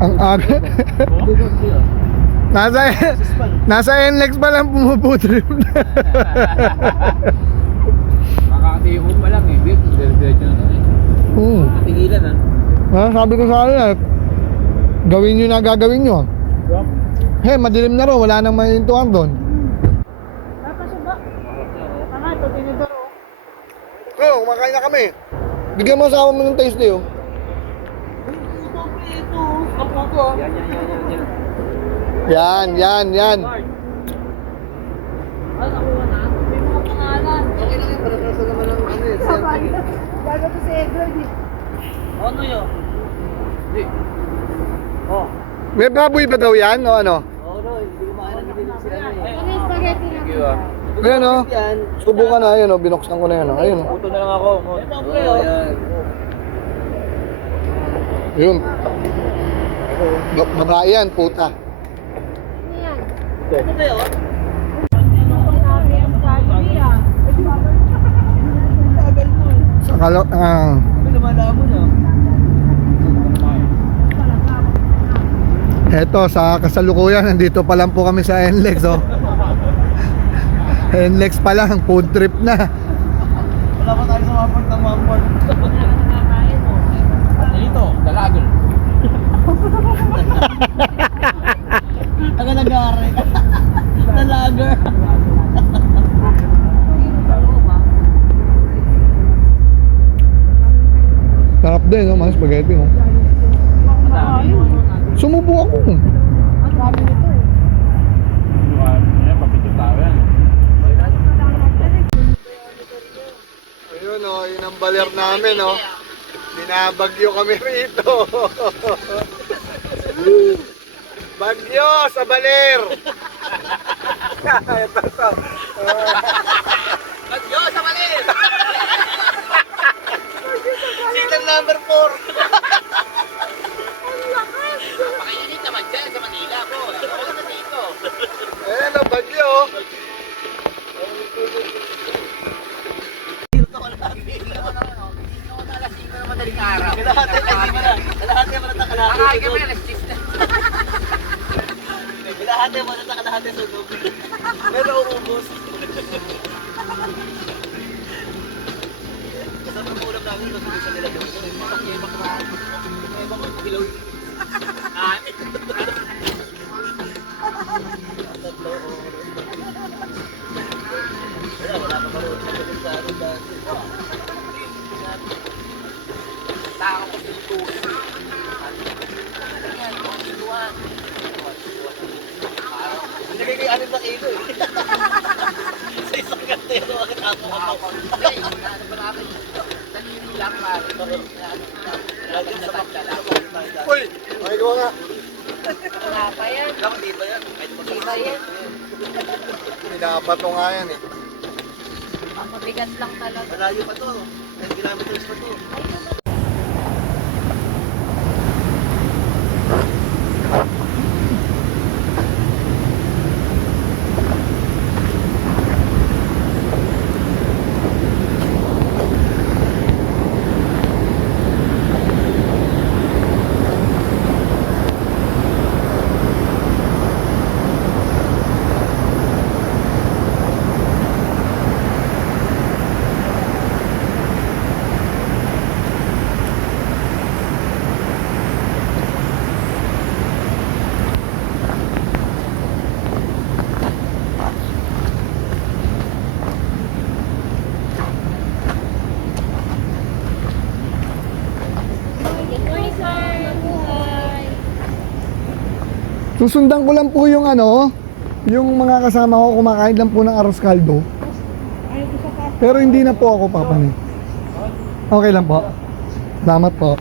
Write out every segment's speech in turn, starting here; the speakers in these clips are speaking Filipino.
Ang aga. nasa nasa NLEX pa lang pumuputrip na. Makakatihon pa lang eh. Diretso na eh. Tigilan ah. Sabi ko sa kanila, gawin nyo na gagawin nyo. Hey, madilim na ro, wala nang maintuan doon. Oo, kumakain na kami. Bigyan mo asawa mo ng taste niyo. Yan. Ay, nakuha na. May mga pangalan. Okay lang yun, para sa naman ng ano eh. Bago to si Edward eh. Ano yun? Hindi. Oh. May baboy ba daw yan o ano? Oo, no, hindi ko maalam din sila eh. Ano yung spaghetti na? Thank you ah. Ayan o. Subukan na, ayun o. Binuksan ko na yan o. Ayun o. Puto na lang ako. Oo, yan. Ayun. Babae yan, puta. Ano yan? Ano ba yun? Sabi ang Jollibee ah. Sa kalo, Ano lumalaman ah? eto sa kasalukuyan, nandito pa lang po kami sa NLEX oh. NLEX pa lang, food trip na. Wala pa tayo sa Mamport ng Mamport. Dito, dalagal. Aga nag-aari. Dalagar. Sarap din no, mga spaghetti oh. Sumubo ako. Ang dami nito eh. Ayun oh, yun ang baler namin oh. Binabagyo kami rito. Bagyo sa baler. Ito to. Bagyo sa Malir! Season number 4. Napakainit naman dyan sa Manila po. Ako na dito. Ayan oh, bagyo. Madaling araw. Kalahati mo na kalahati. Kakain kami alas 10 na. Kalahati mo na kalahati sunog. Pero uubos. Kasama ng ulam namin, matuloy sa nila doon. May baklaan. May baklang kilaw. Tatlo oras. Wala pa marunong sa akin dati. Tao ko sa tuwa. Ayan, mga kiluan. Nagay kay anim na kilo eh. Sa isang kantero, ang ako. Ay, ano ba namin? Tanili lang pare. Lagi sa pagdala. Uy, ay ko nga. Wala pa yan. Lang, di ba yan? Di ba yan? Pinapato nga yan eh. Ang mabigat lang talaga. Malayo pa to. 10 kilometers pa to. Susundan ko lang po yung ano, yung mga kasama ko kumakain lang po ng arroz caldo. Pero hindi na po ako papanik. Okay lang po. Salamat po.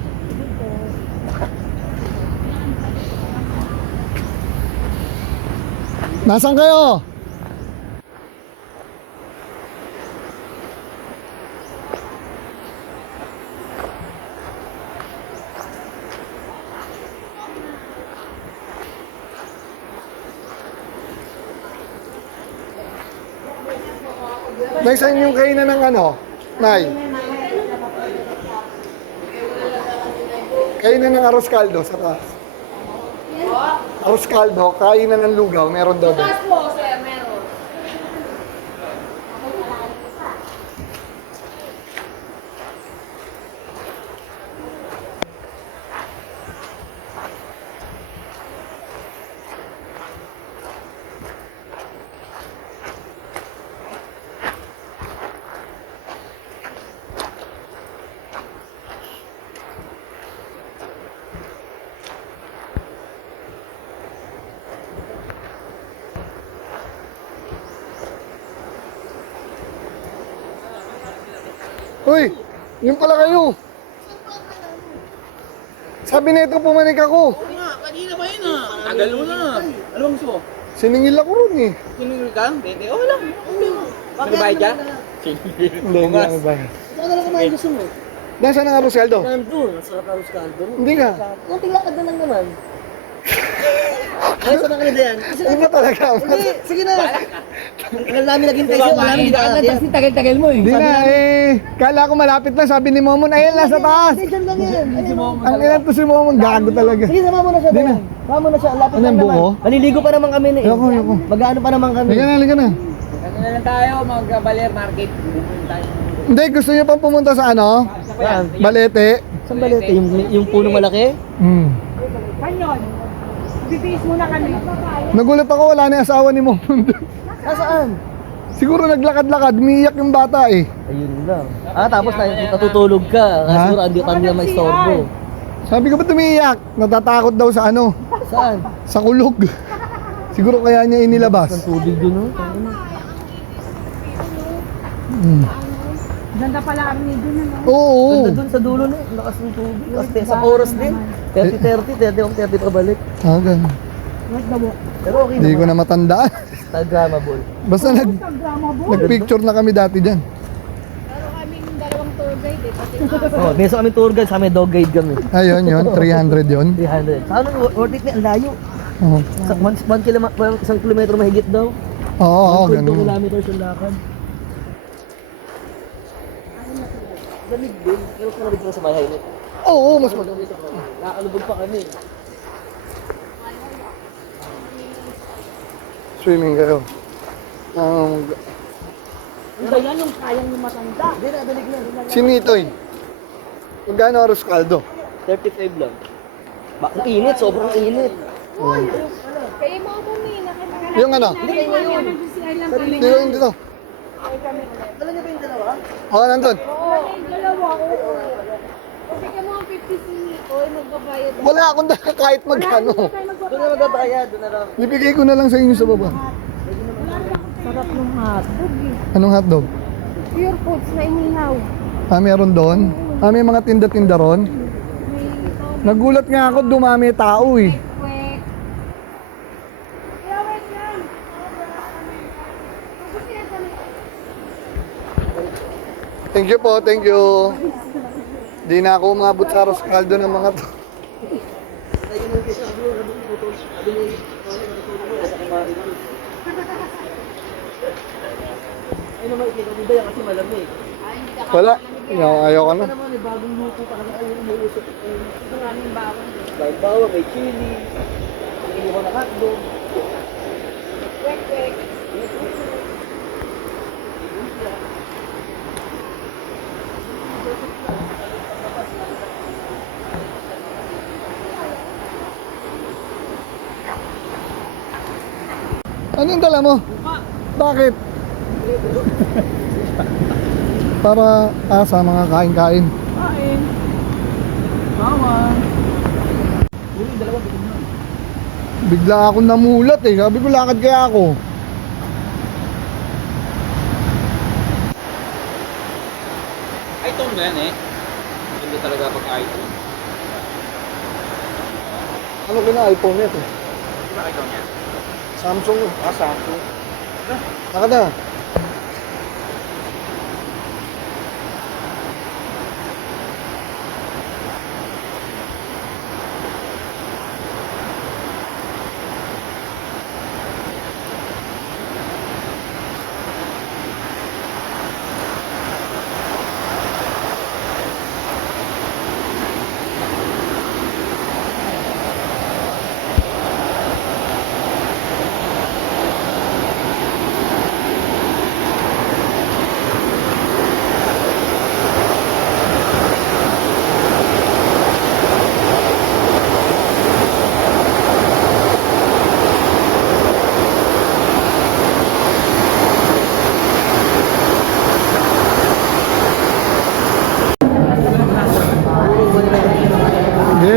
Nasaan kayo? Nay, saan yung kainan ng ano? Nay? Kainan ng arroz caldo sa taas. Arroz caldo, kainan ng lugaw, meron daw doon. Bukas po, sir, meron. Uy, yun pala kayo. Sabi na ito, pumanik ako. Oo nga, kanina ba yun ah? Tagal mo na. Ano bang gusto mo? Siningil ako ron eh. Sinunod ka? Hindi, okay lang. Okay lang. Nagbayad ka? Sinunod. Hindi ako ba? Ito na lang kumain gusto mo. Nasaan ang arroz caldo? Nandun, nasa Carlos Caldo. Hindi ka. Kunting lakad na lang naman. Ay, saan ka na yan? Ano ba talaga? Hindi, sige na. Ang tagal namin naghintay sa'yo, wala namin daanan. Kasi tagal-tagal mo eh. Hindi na eh. Kala ko malapit na, sabi ni Momon, ayun, nasa taas. Hindi, dyan lang yan. Ang ilan to si Momon, gago talaga. Sige, sama mo na siya Hindi na. doon. Sama mo na siya, lapit Ano lang yung naman. buko? Maliligo pa naman kami na eh. Ayoko, ayoko. Mag-ano pa naman kami. Halika na. Ano na lang tayo, mag-Baler Market. Hindi, gusto niyo pang pumunta sa ano? Saan? Balete. Saan balete? Yung puno malaki? Hmm. Kanyon. Bibis muna kami. Nagulat ako, wala na yung asawa ni Momon. Nasaan? Siguro naglakad-lakad, umiiyak yung bata eh. Ayun lang. Tapos natutulog ka. Ha? Siguro hindi kami na maistorbo. Sabi ko ba't umiiyak? Natatakot daw sa ano? Saan? Sa kulog. Siguro kaya niya Ang inilabas. tubig doon, no? Hmm. Ganda pala kami doon, ano? Oo. Ganda doon sa dulo, no? Lakas ng tubig. Kasi sa oras din. 30-30, 30 pabalik. Ah, ganun. What's the walk? Pero okay Hindi ko naman. na matandaan. Instagramable. Basta Instagram mo. nagpicture na kami dati dyan. Pero kaming dalawang tour guide eh. Pati Oh, meron kami tour guide, sa amin dog guide kami. Ayun, yun. 300 yun. 300. Sa ano, worth it na, ang layo. Oo. Sa 1 kilometro mahigit daw. Oo, 1.2 ganun. kilometers yung lakad. Lamig din. Pero kung nabig ko sa bahay, Oo, mas maganda. nakakalubog pa kami. Swimming kayo. Iba yan yung kayang yung matanda. Hindi, nadalig na. Sinitoy. Magkano arroz caldo? 35 lang. Ang init, sobrang init. Kaya mo ako ni Yung ano? Hindi kayo ngayon. Si Aylan kami. Dito, dito. Dala niyo ba yung dalawa? Oo, nandun. Oo, dalawa. Oo. Kasi ka mo ang 50 si Oy, magbabayad. Wala akong dala kahit magkano. Doon na magbabayad, doon na lang. Ibigay ko na lang sa inyo sa baba. Sarap ng hotdog eh. Anong hotdog? Pure foods na inihaw. Ah, meron doon? Ah, may mga tinda-tinda ron? May ito. Nagulat nga ako, dumami tao eh. Kwek. Kaya wait lang. Thank you po, thank you. Di na ako umabot sa arroz caldo ng mga to. Ay naman, ikaw ba yan kasi malamig. Wala. Ayaw ka na. Ano naman, may bagong luto pa kasi ayaw umuusap. Maraming bawang. May bawang, may chili. Hindi ko na hotdog. Kwek, kwek. Ano yung dala mo? Bakit? Para sa mga kain-kain. Kain. Bawang. Uli, dalawa bitin na. Bigla akong namulat eh. Sabi ko lakad kaya ako. iPhone ba yan eh? Hindi talaga pag iPhone. Ano kina iPhone net eh? Hindi ba iPhone yan? Samsung eh. Samsung. Lakad na.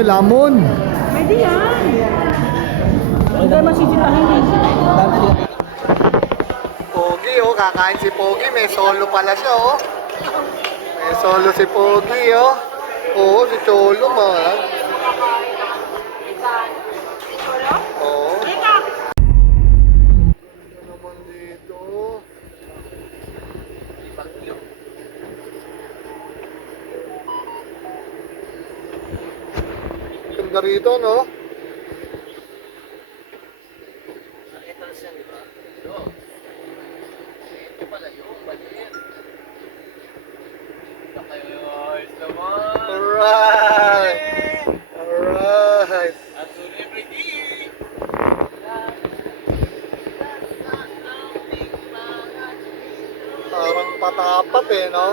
May lamon. Pwede yan. Hindi masisitahin eh. Pogi, oh. Kakain si Pogi. May solo pala siya, oh. May solo si Pogi, oh. Oo, si Cholo, man. Oo. Ano naman dito? Ganda rito, no? Ito na siya, di ba? Ito. Ito pala yung balit. Ayos naman. Alright! Alright! At soon everything. Parang patapat eh, no?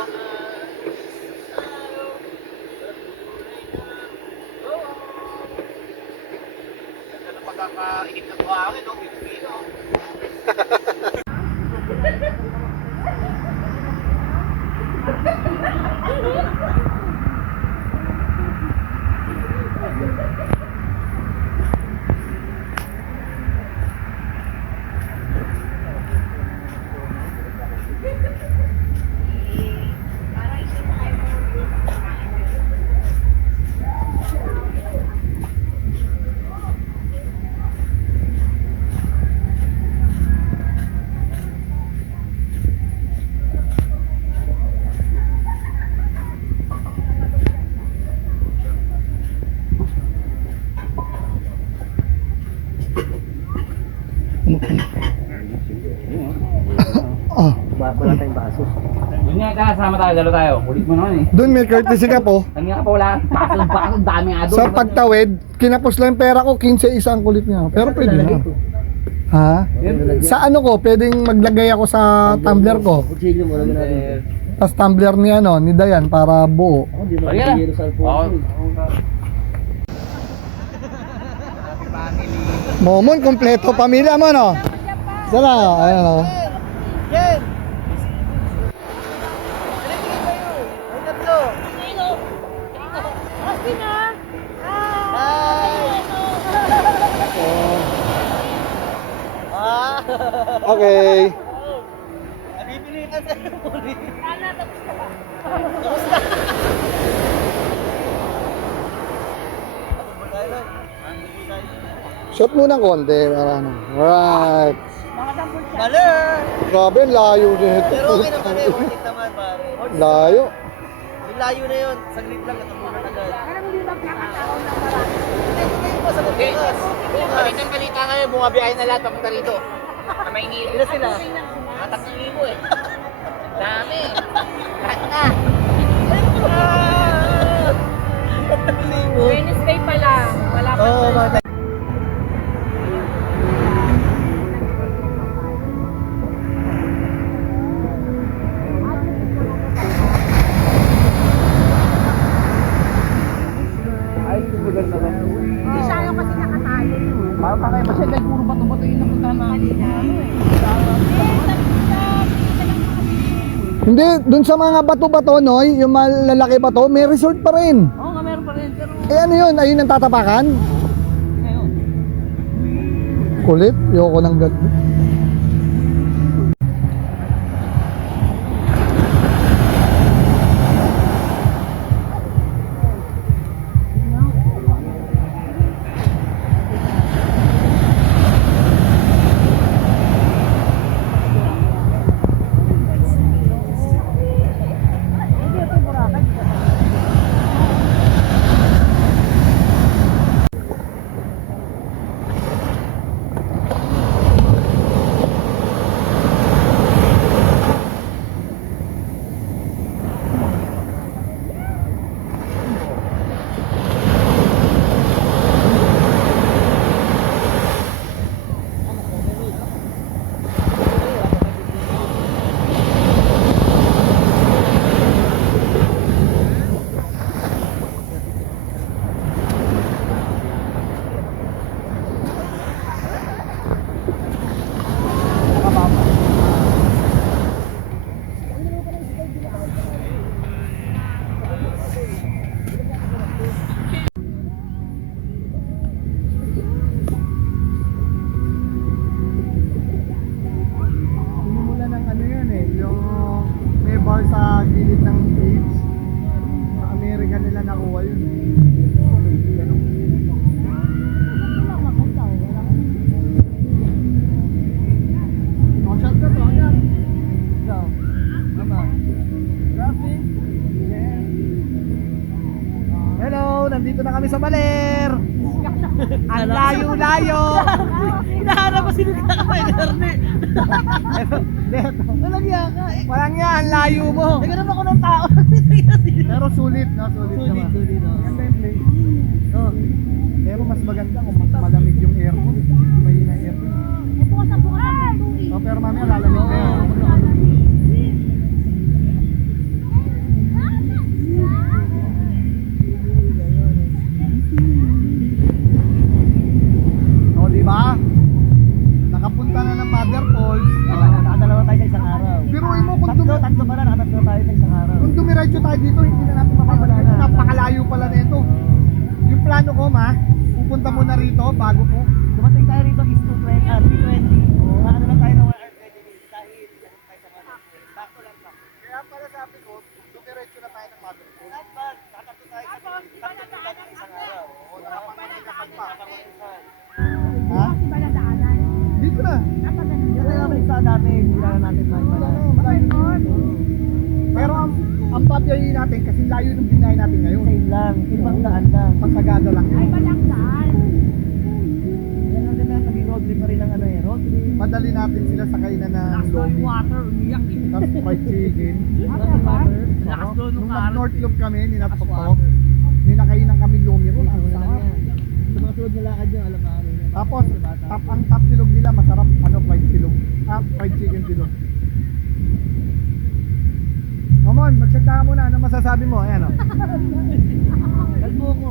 Ganda na pagkakainit ng buhangin, no? Pilipino. Ah, Wala tayong baso. Yun nga, kasama tayo, dalo tayo. Ulit mo naman eh. doon may courtesy ka po. Kanina pa wala, baso, dami nga doon. Sa pagtawid, kinapos lang yung pera ko, 15 isa ang kulit niya. Pero pwede na. Ha? Sa ano ko, pwedeng maglagay ako sa tumbler ko. Kutsilyo mo lang natin. Tapos tumbler ni ano, ni Dayan para buo. Pariya na. Oo. Momon, kompleto. Pamilya mo, no? Sana, ayan o. Jen! Okay. Nabibilitan sa iyo po rin. Shot muna ng konti. Para ano. Alright. Mali! Grabe, layo nito. Pero okay naman eh, worth it naman pare. Layo. Yung layo na yun, saglit lang natapunan agad. Okay. Balitang balita ngayon, bumabiyahe na lahat papunta rito. Sa Maynila. Ilan sila? Mga 3,000 eh. Dami. Lahat na. Wednesday pa lang. Wala pa. Oo, mga Hindi siya yung kasi nakatayo. parang kakay pa siya, dahil puro bato-bato yung napunta na. Hindi, dun sa mga bato-bato, no, yung malalaki bato, may resort pa rin. Oo nga, meron pa rin, pero Eh ano yun? Ayun ang tatapakan? ngayon. Kulit? Ayoko ng ganun. kami sa Baler. Ang layo-layo. Hinahanap ko sino ka kay Erne. Walang yan ka. Walang yan, ang layo mo. Naghanap ako ng tao. Pero sulit, no? Sulit naman. Sulit. Maganda yung place. Pero mas maganda kung mas malamig yung aircon. Mahina yung aircon. Bukas ang tuwi. Oh, pero mamaya lalamig na yan. O, di ba? Nakapunta na ng Mother Falls. Nakadalawa tayo sa isang araw. Biruin mo kung Tatlo pala, nakatatlo tayo sa isang araw. Kung dumiretso tayo dito, hindi na natin mapapalayo. Napakalayo pala na ito. Yung plano ko, pupunta muna rito bago po. Dumating tayo rito is 3:20. Ano lang tayo ng 1 hour 20 minutes. Dahil tayo sa Mother Falls. Sakto lang sakto. Kaya pala sabi ko, dumiretso na tayo ng Mother Falls. Not bad. Nakatatlo tayo sa isang araw. Oo, nakapangitigasan pa. Ha? Iba na daanan. Dito na. Hindi tayo nabalik sa dati. Hindi na natin Wala na, malayo na dito. Pero ang papiyayin natin kasi layo ng binahay natin ngayon. Same lang. Ibang daan lang. Pasagada lang Ay, yun. balang daan. Yan ang ganda. Naging road trip pa rin ang road trip. Madali natin sila sakay na ng lomi. water. Umiyak eh. Tapos fried chicken. Lakas doon Nung mag-North Loop kami, ninapok. Ninakainan kami lomi ron. Ang sarap. Sumasunod na lakad yung alamari. Tapos, ang top silog nila masarap, fried silog. Fried chicken silog. Amon, magsalita ka muna. Ano masasabi mo? Ayan o. Kalbo ko.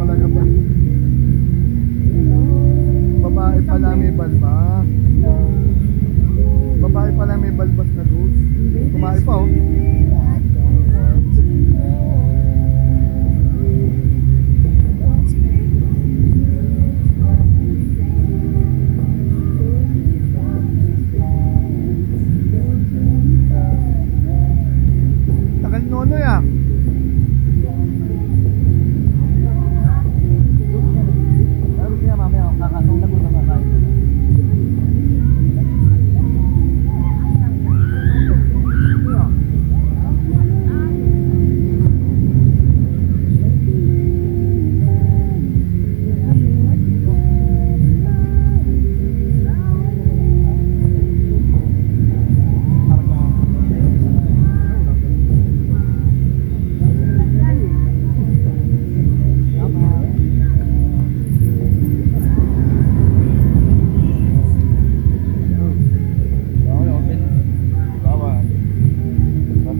Talaga ba? Babae pala may balba. Babae pala may balbas na luz. Kumain pa oh. Tagal nono ya. Sabi siya mamaya, kakasong lagot na makain.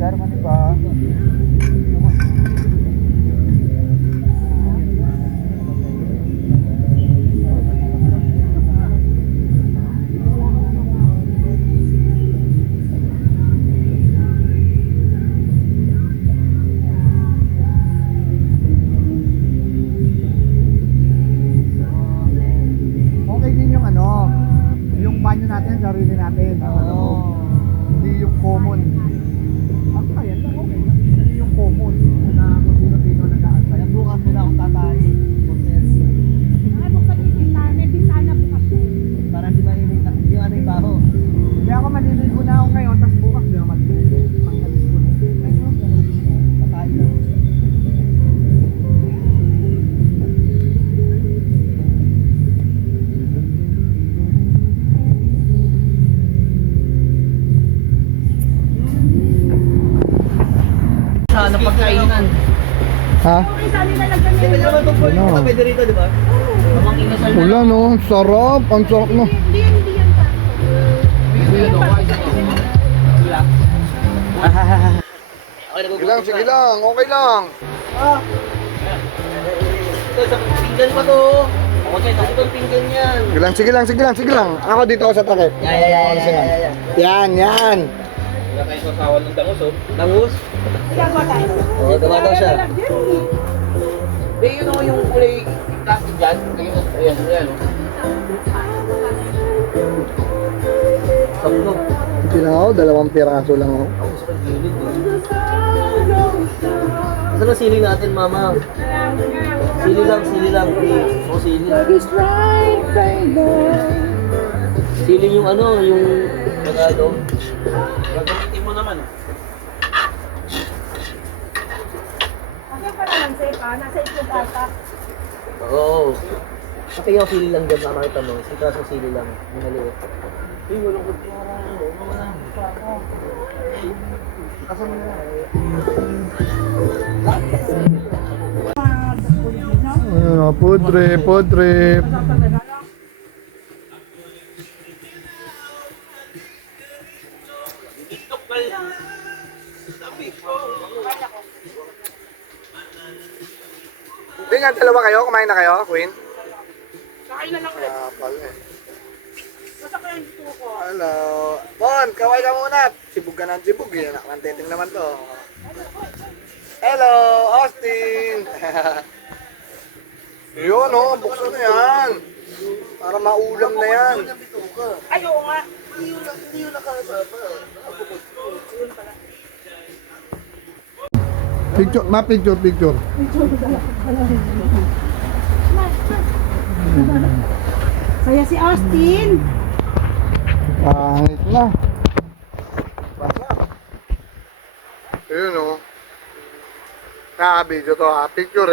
Germany pa. Okay din yung yung banyo natin, sarili natin. Hindi yung common. Ayan lang, okay lang. Hindi yung common na kung sino-sino nag-aantay. Kaya bukas muna akong tatay. Ay, buksan yung bintana. May bintana bukas yun. Para di mainit yung yung baho. Kaya ako maliligo na ako ngayon, tapos bukas di ako maliligo. Pang-alis ko na. Tatay lang. Sana pagkainan. Ha? Okay, sali na lang kami. Di ba naman itong Ano? ito pwede rito, di ba? Namang inasal na. Wala no, sarap. Ang sarap no. Hindi yan pa. Sige lang, sige lang. Okay lang. Ito, sa pinggan pa to. Ako dyan, ako itong pinggan yan. Sige lang, sige lang, sige lang, sige lang. Ako dito ako sa takip. Yeah. Yan. Wala tayong sasawan ng dangus, oh. Dangus? Oo, gawa daw siya. Eh, yun o, yung kulay plastic dyan. Ayan, oh. Tatlo. Hindi lang ako, 2 piraso lang ako. Ako sa gilid eh. Saan ang sili natin, mama? Sili lang. O, sili. Sili yung ano, yung Tagalog. Gagamitin mo naman. Ano pa naman safe ah? Nasa itlog ata. Oo. Pati yung sili lang dyan, makakita mo. Sikrasong sili lang. Yung maliit. Uy, walang kutsara. Wala. Kasan mo na. Food trip, food trip. Hindi nga, 2 kayo? Kumain na kayo, Queen? Kakain na lang ulit. Pala eh. Basta kaya yung gusto ko. Hello. Bon, kaway ka muna. Sibog ka ng sibog. Eh. Naklanteting naman to. Hello, Austin. Yun oh, buksan na yan. Para maulam na yan. Ay, oo nga. Hindi yun nakasama. Picture, picture. Saya si Austin. Pangit na. Basta. Yun oh. Nakabidyo to ha. Picture.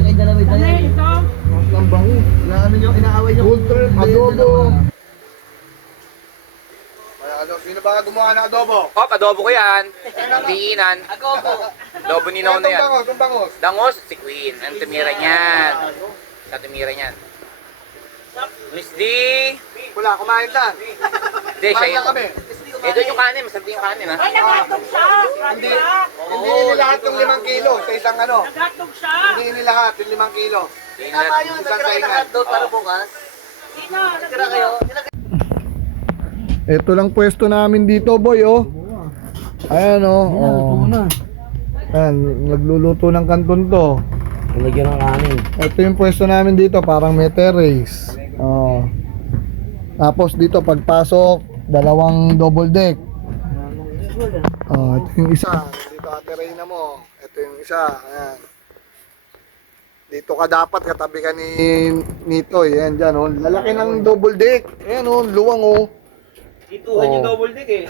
Ay, dalawa. Ano ito? Ang bango. Ano nyo, inaaway nyo? Food trip, adobo. Sino ba gumawa ng adobo? Oh, adobo ko yan. Diinan. Agobo. Adobo ni Nono yan. Itong bangos. Dangos, si Queen. Ang tumira niyan. Sa tumira niyan. Miss D. Wala, kumain na. Hindi, siya Kumain na yun. kami. Eh, doon yung kanin. Masarap yung kanin, ha? Ay, nagatog siya. Hindi, hindi nilahat yung 5 kilo sa isang ano. Nagatog siya. Hindi nilahat yung 5 kilo. Tama yun, Isang nagkira kayo ng saingan. hotdog para bukas. Sino? Nagkira kayo. Ito lang pwesto namin dito, boy, oh. Ayan, oh. oh. Ayan, nagluluto ng kanton to. Nalagyan ng kanin. Ito yung pwesto namin dito, parang may terrace. Oh. Tapos dito, pagpasok, 2 double deck. Oh, ito yung isa. Dito, Ate Reyna mo. Ito yung isa. Ayan. Dito ka dapat, katabi ka ni Nitoy. Ayan, dyan, oh. Lalaki ng double deck. Ayan, oh, luwang, oh. Ituhan yung Oh. double deck eh.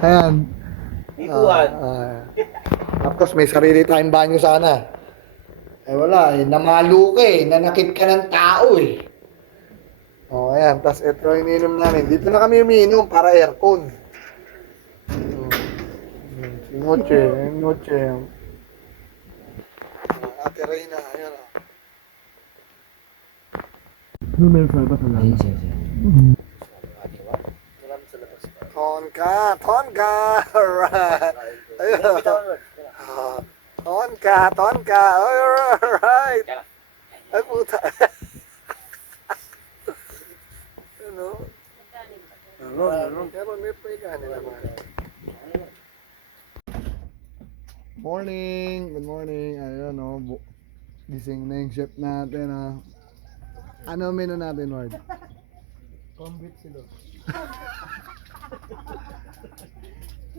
Ayan. Ituhan. Tapos may sarili tayong banyo sana. Eh wala eh, namalo ka eh, nanakit ka ng tao eh. Oh, ayan, tapos ito yung ininom namin. Dito na kami umiinom para aircon. Si Noche. Ate Reyna, ayan o. Tonka, alright. Ayun. Tonka, alright. Ay puta. Ano? Pero may pagkani naman. Good morning. Ayun o, gising na yung chef natin ha. Ano ang menu natin, Ward?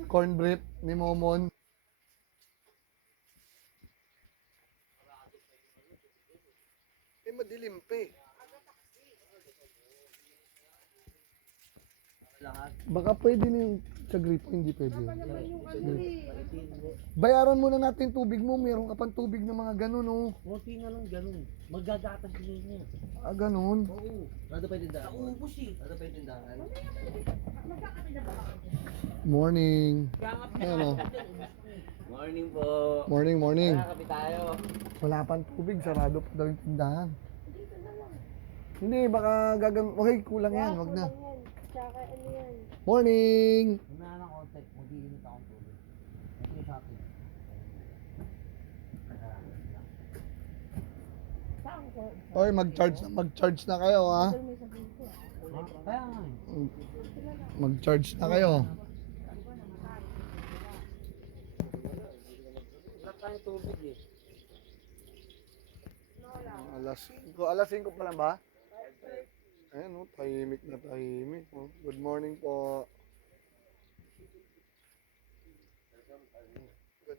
Corn beef ni Momon. Madilim pa eh. Baka pwede na yung sa gripo, hindi pwede. Bayaran muna natin tubig mo, meron ka pang tubig na mga ganun oh. Kunti na lang ganun. Magagatas din niya. Ah, ganun. Oo. Nado pa yung tindahan. Naubos eh. Nado pa yung tindahan. Morning. Ayan oh. Morning po. Morning. Kapi tayo. Wala pang tubig, sarado pa daw yung tindahan. Hindi, baka okay, kulang yan, wag na. Tsaka ano yan? Morning! Una ng konti. Mag-iinit akong tubig. Ito yung sa akin. Saan ko? Oy, mag-charge na kayo ha. Kaya nga eh. Mag-charge na kayo. Wala tayong tubig eh. Alas 5 pa lang ba? Ayan oh, tahimik na tahimik. Oh. Good morning po.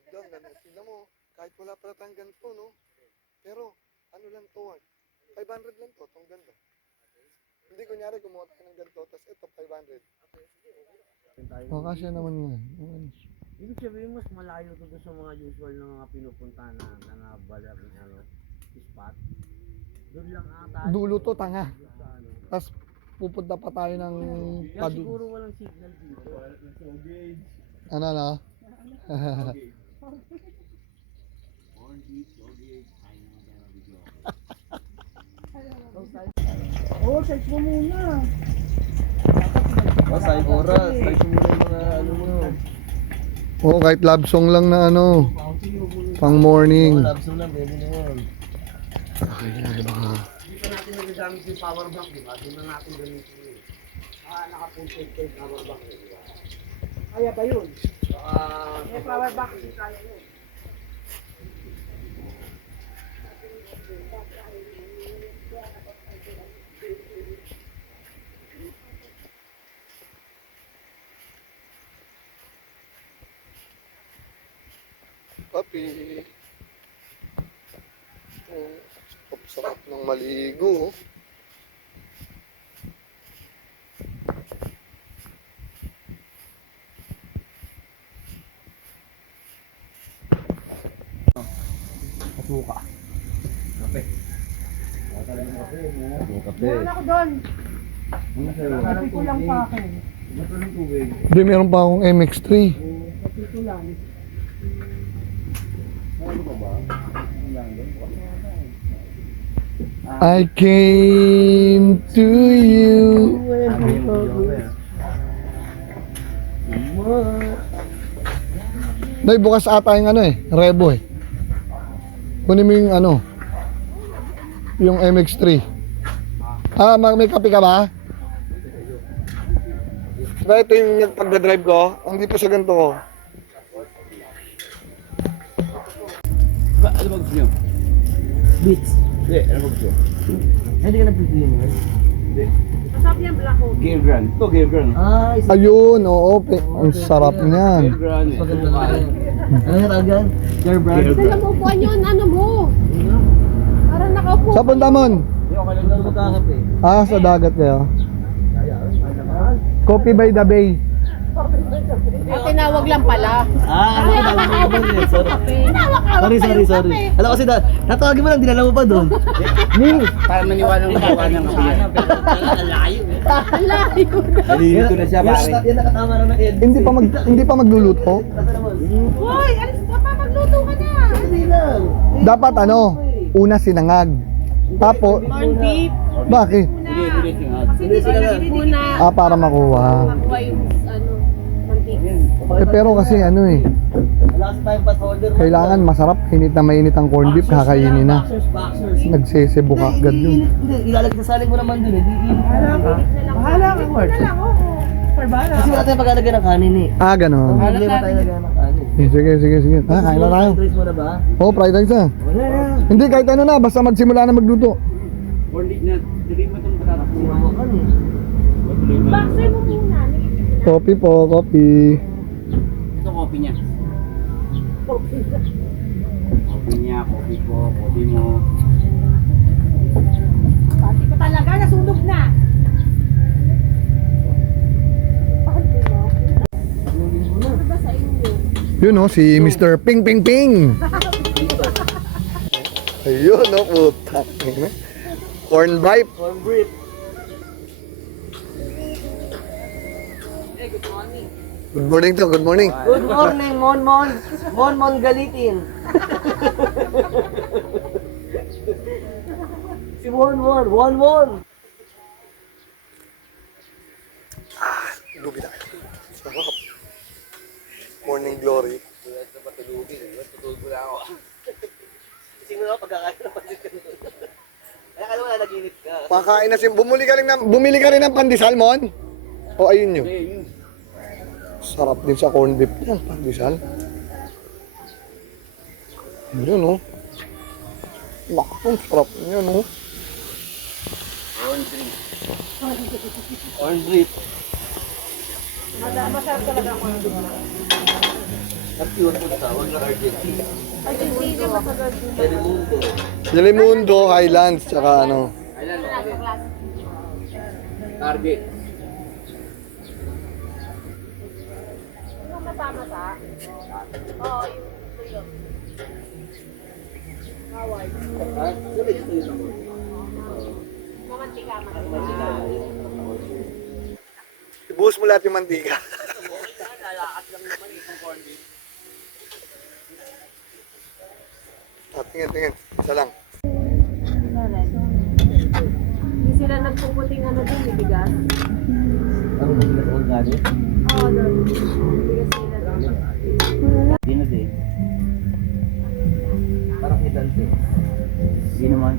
Ganda. Tignan mo, kahit wala pala tayong ganito, no? Pero, ano lang to, 500 lang to, itong ganda. Hindi, kunyari, kumuha tayo ng ganito, tapos ito, 500. O, kasya naman nga. Ibig sabihin mas malayo to doon sa mga usual na mga pinupunta na balar ano, spot. Doon lang ata. Dulo to, tanga. Sa ano. Tapos, pupunta pa tayo ng Kaya siguro walang signal dito. Ano na? Oo, search mo muna. Sa oras, search mo muna yung mga ano mo. Oo, kahit love song lang na ano, pang morning. Love song lang, pwede na yun. Okay, ano ba? Hindi pa natin nagagamit yung power bank, di ba? Doon na natin gamitin yun. Nakapunta yung power bank, di ba? Kaya ba yun? Baka... May power bank din kaya yun. Papi. Oh, sarap ng maligo. Suka. Kape. Kape. Meron ako doon. Kape. Kape ko lang pa akin. Ba't walang tubig? Hindi, meron pa akong MX3. Kape ko lang. Ano ba ba? Ang lang doon. I came to you. Nay, bukas ata yung ano Rebo Kunin mo yung ano, yung MX3. Ah, may kape ka ba? Diba ito yung pagdadrive ko? Ang di pa sa ganito ko. Ano ba gusto nyo? Beats. Hindi, ano ba gusto nyo? Hindi ka nagpipili mo. Hindi. Masarap yan, black coffee. Game Grand. Ito, Game Grand. Ah, isa. Ayun, oo. Ang sarap niyan. Game Grand eh. Ano yung tawag yan? Game Grand. Alam mo po yun, ano mo? Parang nakaupo. Sa Puntamon. Hindi, okay lang daw magkakap eh. Ah, sa dagat kayo. Coffee by the Bay. Ang tinawag lang pala. Ah, ano ba? Sorry. Alam kasi natawagin mo lang, dinala mo pa doon. Para maniwala ng gawa ng mga. Ang layo eh. Ang layo na. Nalilito na siya pare. Yan nakatama na ng Ed. Hindi pa magluluto. Hoy, alis ka pa, magluto ka na. Hindi lang. Dapat ano, una sinangag. Tapos, Corn beef. bakit? Hindi singa. Kasi di ba nagigit muna. Ah, para makuha. Makuha yung ano, mantika. Pero kasi ano Wala kasi tayong pot holder. kailangan masarap, hinit na mainit ang corned beef, kakainin na. Boxers. Nagsisebo ka agad yun. Hindi, ilalagay sa saling mo naman dun eh. Bahala ka, Mark. Kasi wala tayong paglalagay ng kanin eh. Ah, gano'n. Hindi ba tayo lagay ng kanin? Sige. Ah, kain na tayo. Trace mo na ba? Oh, fried rice na. Wala na. Hindi, kahit ano na, basta magsimula na magluto. Corned na. Dili mo itong patatas. Kumakan eh. Boxer mo muna. Coffee po, coffee. Ito coffee niya. Coffee niya, coffee po, coffee mo. Pati ko talaga, nasunog na. Ano ba sa inyo? Yun oh, si Mr. Ping Ping Ping. Ayun oh, puta. Corn beef. Corn beef. Good morning to, good morning. Good morning, Mon galitin. Si Mon. Lubi na kayo. Sarap. Morning glory. Tutulog na ako. Kasi mo na pagkakain ng pansit ka. Kaya alam mo na naginip ka. Pakain na bumili ka rin ng pandesal, Mon? O ayun nyo. Sarap din sa corned beef yan, pandesal. Yun oh. Naku, sarap yan oh. Corn drink. Corn beef. Masarap talaga ako ng dugo. At pure food sa, wag na Argentina. Argentina, masarap din. Telemundo. Delimundo, Highlands, tsaka ano. Target. Yung mata-mata? Oo, yung Hawaii. Mamantika, mamantika. Ibuhos mo lahat yung mantika. Tingin. Isa lang. Hindi sila nagpuputing ano din, bigas. Ano ba sila sa organic? Oo, doon. Bigas sila doon. Hindi na din. Parang hidante. Hindi naman.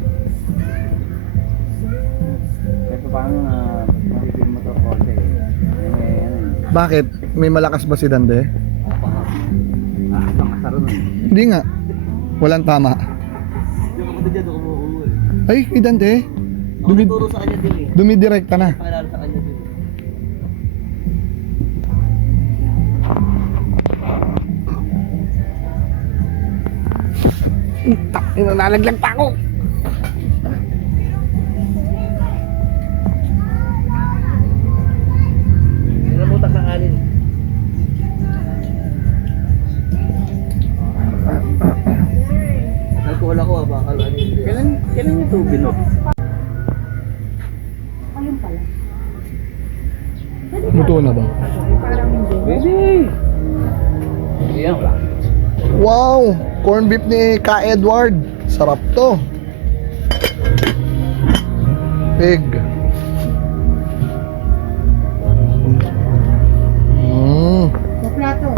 Kahit paano na makikita mo ito konti. Bakit? May malakas ba si Dande? Ang asaro nun. Hindi nga. Walang tama. Yung kapatid niya doon umuuwi. Ay, kay Dande. Ako nagturo sa kanya din eh. Dumidirekta na. Pakilala sa kanya din. Nalaglag pa ako. Namutak ng alin. Alcohol ako baka ano yun. Kailan nyo ito binok? Ayun pala. Luto na ba? Parang hindi. Baby! Iyan ba? Wow! Corn beef ni Ka Edward. Sarap to. Pig. Sa plato.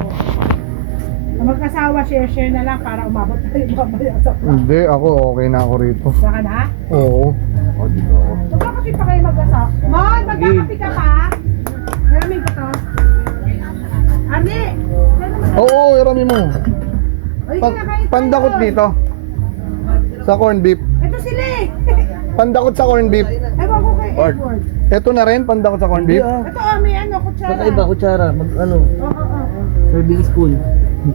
Ang magkasawa, share na lang para umabot tayo mamaya sa plato. Hindi, ako okay na ako rito. Saka na? Oo. O, dito ako. Magkakapi pa kayo magkasawa. Mon, magkakapi ka pa? Maraming ko to. Arne! Oo, irami mo. Ay, kinakain tayo. Pandakot dito. Sa corn beef. Ito sila eh. Pandakot sa corn beef. Ewan ko kay Bart. Edward. Ito na rin, pandakot sa corn beef. Ito may ano, kutsara. Kakaiba, kutsara. Mag ano, Oo. serving spoon.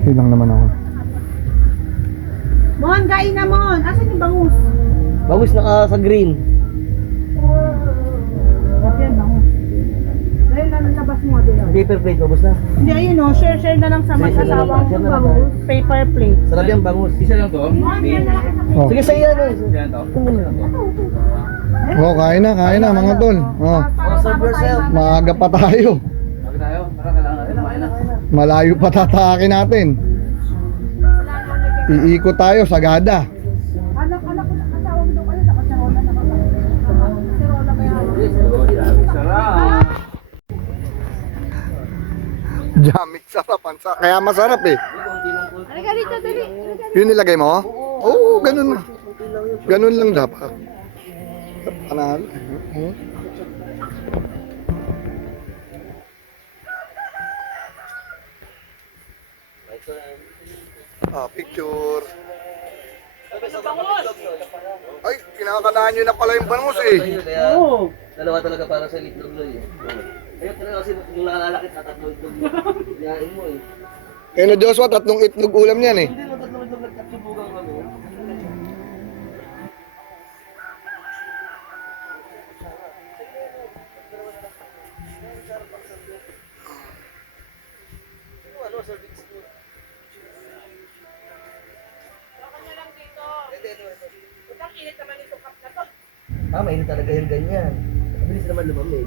Okay lang naman ako. Mon, kain na Mon. Asan yung bangus? Bagus naka sa green. Ba't yan bangus? Dahil lalabas mo din yun. Paper plate, babos na. Hindi, ayun o. Share na lang sa Share na lang. mag-asawang Share na lang. bangus. Paper plate. Sarap yung bangus. Isa lang to? Mon, yan na lang. Oh. Sige, sa iyan. Isa lang to? Oh, kain na mga tol. Oh. serve yourself. Maaga pa tayo. Bakit tayo? Tara, kailangan natin. Kumain na. Malayo pa tatakin natin. Iikot tayo, sagada. Anak ko na asawa mo doon kayo. Nakasarola na kapag. Nakasarola kaya. Sarap! Jamik sarapan. Kaya masarap eh. Halika dito, dali. Yun nilagay mo? Oo, ganun. Ganun lang dapat. Panalo. Picture. Ay, kinakalaan nyo na pala yung bangus eh. Oo. Dalawa talaga para sa itlog na yun. Ayun talaga kasi yung nakalakit sa tatlong itlog. Yain mo eh. Kaya na Joshua, 3 itlog ulam niyan eh. Hindi na tatlong itlog nagkatsubugan kami. Ano, serving spoon? Mainit talaga yung ganyan. Mabilis naman lumamig.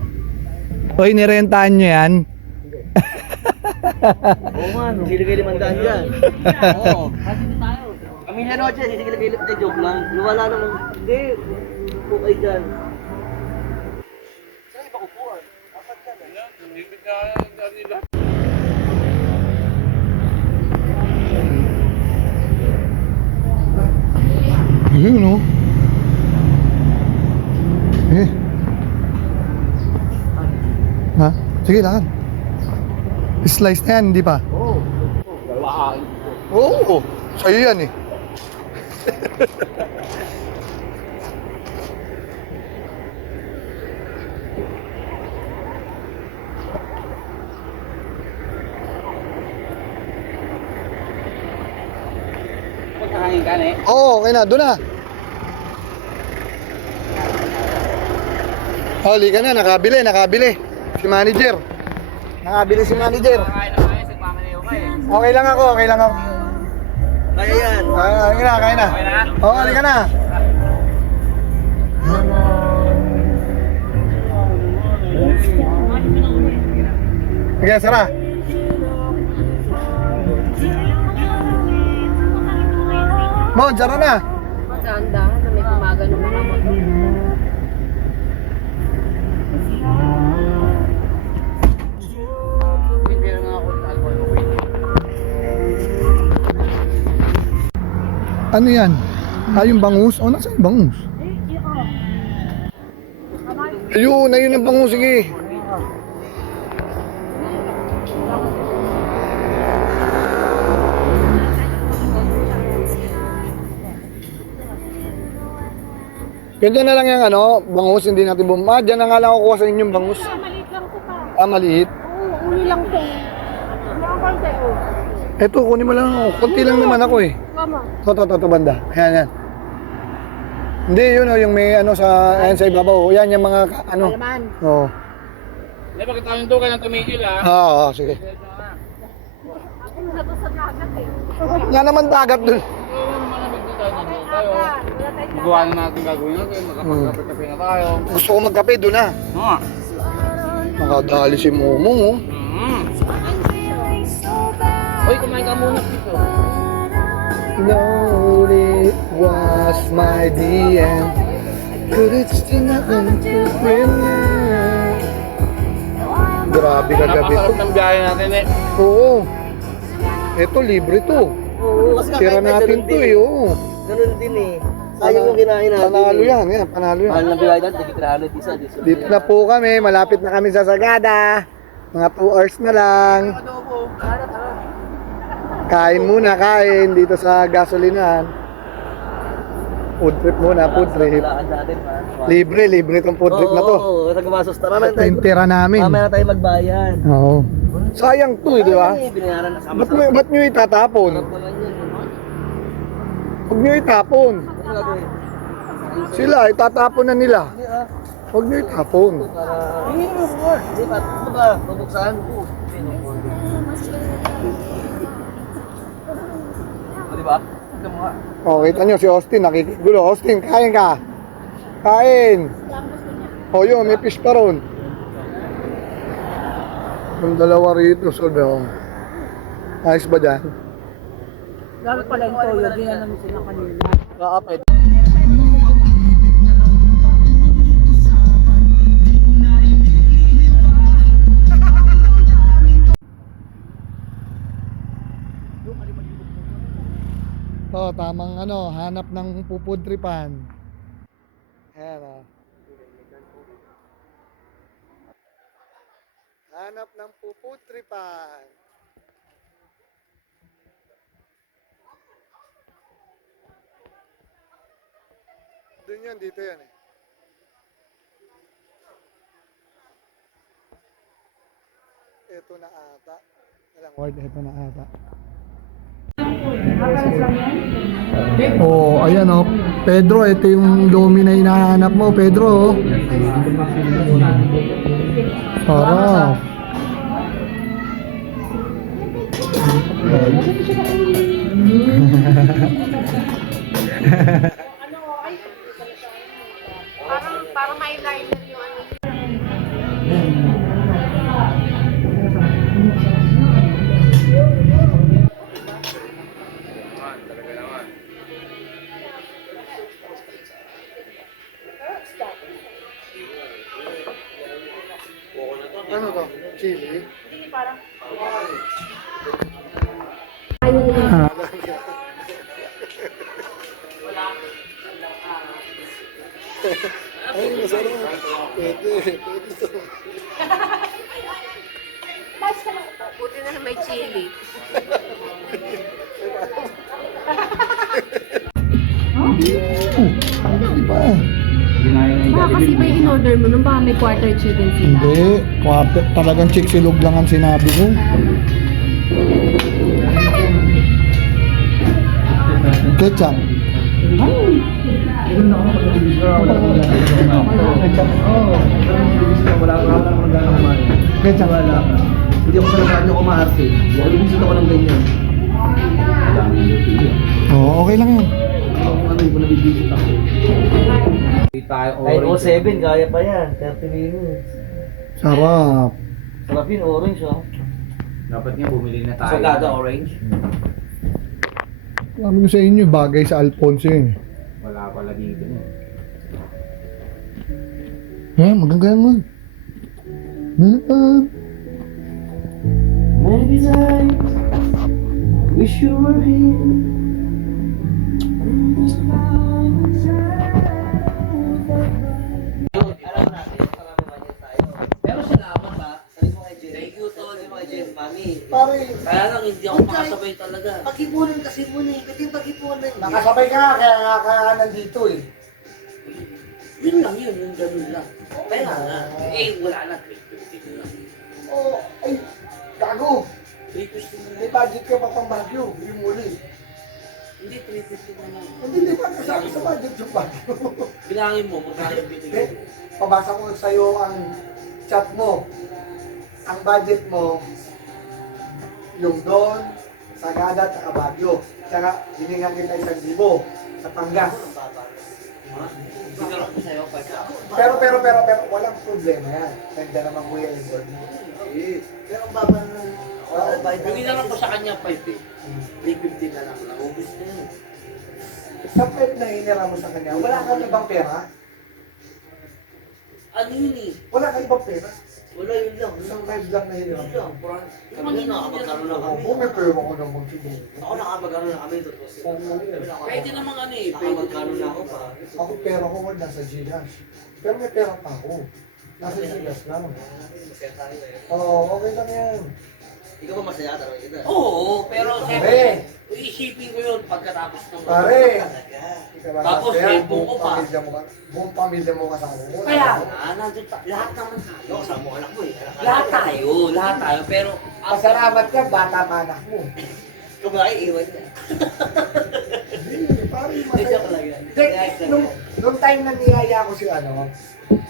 Hoy, nirentahan nyo yan? Oo nga, no. Sisigil kayo 500 dyan. Oo. Pamilya Noche, sisigil kayo 500. Joke lang. Wala namang, hindi. Upo kayo dyan. Saan kayo pakupuan? Apat ka na. Yun no? Eh. Ha? Sige, lakad. Slice na yan, hindi pa? Oo. Oo, sa'yo yan eh. yung kani. Oo, okay na. Doon na. Huli ka na. Nakabili. Si manager. Nakabili si manager. Kakain na kayo, nagmamaliw ka eh. Okay lang ako. Kaya yan. Kaya na. Okay na? Oo, halika na. Sige, Sara. Mon, Sara na. Maganda na may gumagano mga motor. Hindi na nga ako alcohol ko eh. Ano yan? Yung bangus? O, nasa yung bangus? Ayun ang bangus. Sige. Ganyan na lang yung bangus, hindi natin bumaba. Diyan na nga lang kukuha sa inyong bangus. Maliit lang ko pa. Maliit. Oo, uli lang to. Nakakanta oh. Eto, kunin mo lang ako. Kunti lang naman ako eh. Mama. To, banda. Yan. Hindi, yun yung may sa ibabaw. Yan yung mga, Alaman. Oo. Hindi, bakit tayo nito ka ng tumigil ah? Oo, sige. Ako na to sa dagat eh. Nga naman dagat dun. Gawa na natin gagawin natin, makapagkape na tayo. Gusto ko magkape doon na. Oo. Nakadali si Momong, oh. Uy, kumain ka muna dito. No, it was my DM. But it's still nothing to bring you. Grabe kagabi to. Napakasarap ng biyahe natin eh. Oo. Ito, libre to. Oo, kasi Tira natin to eh, oo. Ganun din eh. Sayang yung kinain natin. Panalo yan, panalo yan. Mahal na biyahe natin, tigit 300 isa. Dito na po kami, malapit na kami sa Sagada. Mga 2 hours na lang. Kain dito sa gasolinahan. Food trip muna, food trip. Lakad natin pa. Libre tong food trip na to. Oo, nagmasos na. Ito yung tira namin. Mamaya na tayo magbayan. Oo. Sayang to di ba? Binayaran na sama. Ba't nyo itatapon? Naman yun. Huwag nyo itapon. Ano gagawin? Sila, itatapon na nila. Hindi ah. Huwag nyo itapon. Para... Hindi ba? Ano ba? Pabuksan? Di ba? Ito mo nga. O, kita nyo si Austin, nakikigulo. Austin, kain ka. Kain. O yun, may fish pa ron. Yung dalawa rito, solve ako. Ayos ba dyan? Lalo pala yung toyo, di na namin sila kanila. Kakapit. To, tamang hanap ng pupudripan. Ayan o. Hanap ng pupudripan. Doon yun, dito yan eh. Ito na ata. Word, ito na ata. Oh, ayan oh. Pedro, ito yung lomi na hinahanap mo, Pedro. Sarap. Parang may liner yung ano. Talaga naman. Ano to? Chili? Hindi parang Ay, masarap. Pwede to. buti na may chili. Diba? Baka kasi ba yung in-order mo nung baka may quarter chicken sila? Hindi. Talagang chiksilog lang ang sinabi ko. Ketchup. Ketchup. Hindi ako sa lahat ng umarte. Nag-visit ako ng ganyan. Oo, okay lang yan. Ano yung nag-visit ako? Kahit 07, kaya pa yan. 30 minutes. Sarap. Sarap yun, orange oh. Dapat nga bumili na tayo. Sagada orange. Sabi ko sa inyo, bagay sa Alfonso yun. Wala pala dito niya. Maganda mo. Many times, I wish you were here. Alam natin, marami budget tayo. Pero salamat ha. Sabi mo kay Jen. Thank you to sabi mo kay Jen, Mami. Pare, Kaya lang hindi ako makasabay talaga. Pag-ipunan kasi muna eh. Pwede pag-ipunan. nakasabay ka kaya nga ka nandito eh. Yun lang yun, yung ganun lang. Kaya nga. Eh, wala na. 350 na lang. Oo, ay, gago. 350 na May lang. budget ka pa pang Baguio, yung muli. Hindi, 350 na lang. Hindi pa kasama sa budget yung Baguio. Bilangin mo, magkano yung Hindi, binigay. pabasa ko sa'yo ang chat mo. Ang budget mo, yung doon, Sagada at saka Baguio. Tsaka, hiningan kita 1,000 sa Pangas. Hindi lang ko sa'yo, pagka. Pero, walang problema yan. Ganda naman kuya yung board mo. Pero ang baba na lang. Hindi na lang ko sa kanya 5 eh. 350 na lang. Naubos na yun. Sa pet na hinira mo sa kanya, wala kang ibang pera? Ano yun eh? Wala kang ibang pera? Wala yun lang. Isang 5 lang na hinira Yun mo. lang. Kami na nakapagkano na kami. Oo, may pera ko naman siguro. Ako nakapagkano na kami. Totoo sila. Pwede naman ano eh. Pwede Nakapagkano na ako pa. Ako pera ko nasa Gcash. Pero may pera pa ako. Nasa Gcash lang. Masaya tayo eh. Oo, okay lang yan. Ikaw ba masaya talaga kita? Oo, pero Pare! siyempre, isipin ko yun pagkatapos ng Pare! Talaga. Ikaw ba Tapos, masaya? eh, buong ko pa. Buong pamilya mo kasama mo. Kaya nga, nandun lahat naman tayo. Kasama mo anak mo eh. Lahat tayo. Pero, Pasalamat ka, bata pa anak mo. kung ba iiwan niya. Hindi, pare, masaya. Joke lang yan. Hindi, nung time na niyaya ko si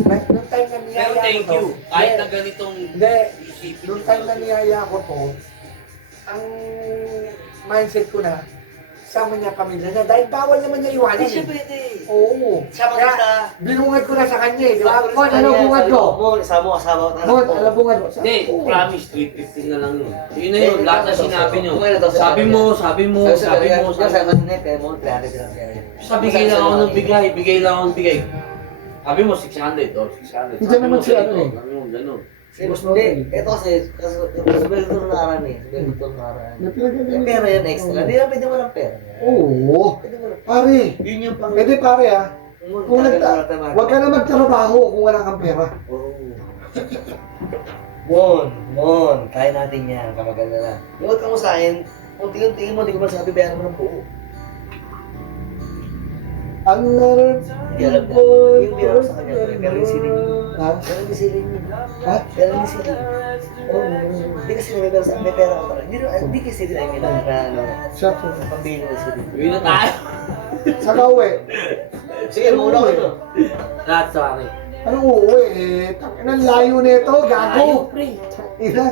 nung time na niyaya Pero ko thank to, you. Kahit hindi, na ganitong Hindi, isipin. nung time na niyaya ko to, ang mindset ko na, sama niya pamilya niya, dahil bawal naman niya iwanan Hindi siya eh. pwede. Oo. Sama Kaya, ka sa... binungad ko na sa kanya eh, di ba? Mon, ano bungad ko? Sama mo asawa ko. Mon, ano bungad ko? Hindi, promise, 350 na lang yun. Yun na yun, lahat na sinabi nyo. Okay na to, Sabi mo. Sabi mo. Sabi mo, 300 lang pera. Bigay lang ako ng bigay. Sabi mo, 600 or 600. Hindi naman siya ano eh. Ganun. Hindi, ito kasi, sweldo ng nakaraan eh. Sweldo ng nakaraan. Yung pera yan extra. Hindi na pwede mo ng pera. Oo. Pwede mo lang. Pare, Yun yung pang... pwede pare ah. Kung wag ka na magtrabaho kung wala kang pera. Mon, kaya natin yan, kamaganda na. Iwag ka mo sa akin, kung tingin mo, di ko masabi, bayaran mo ng buo. Ang Hindi alam na. Yung biyara sa kanya, pero yung silin niya. Ha? Pero yung silin niya. Ha? Pero yung silin. Hindi kasi may pera ka pala. Hindi kasi din ay kailangan na ano, Siya. pambili ng silin. Uwi na tayo. Saka uwi. Sige, mauna ko ito. Lahat sa akin. Anong uuwi eh? Takinang layo nito, gago. Ina.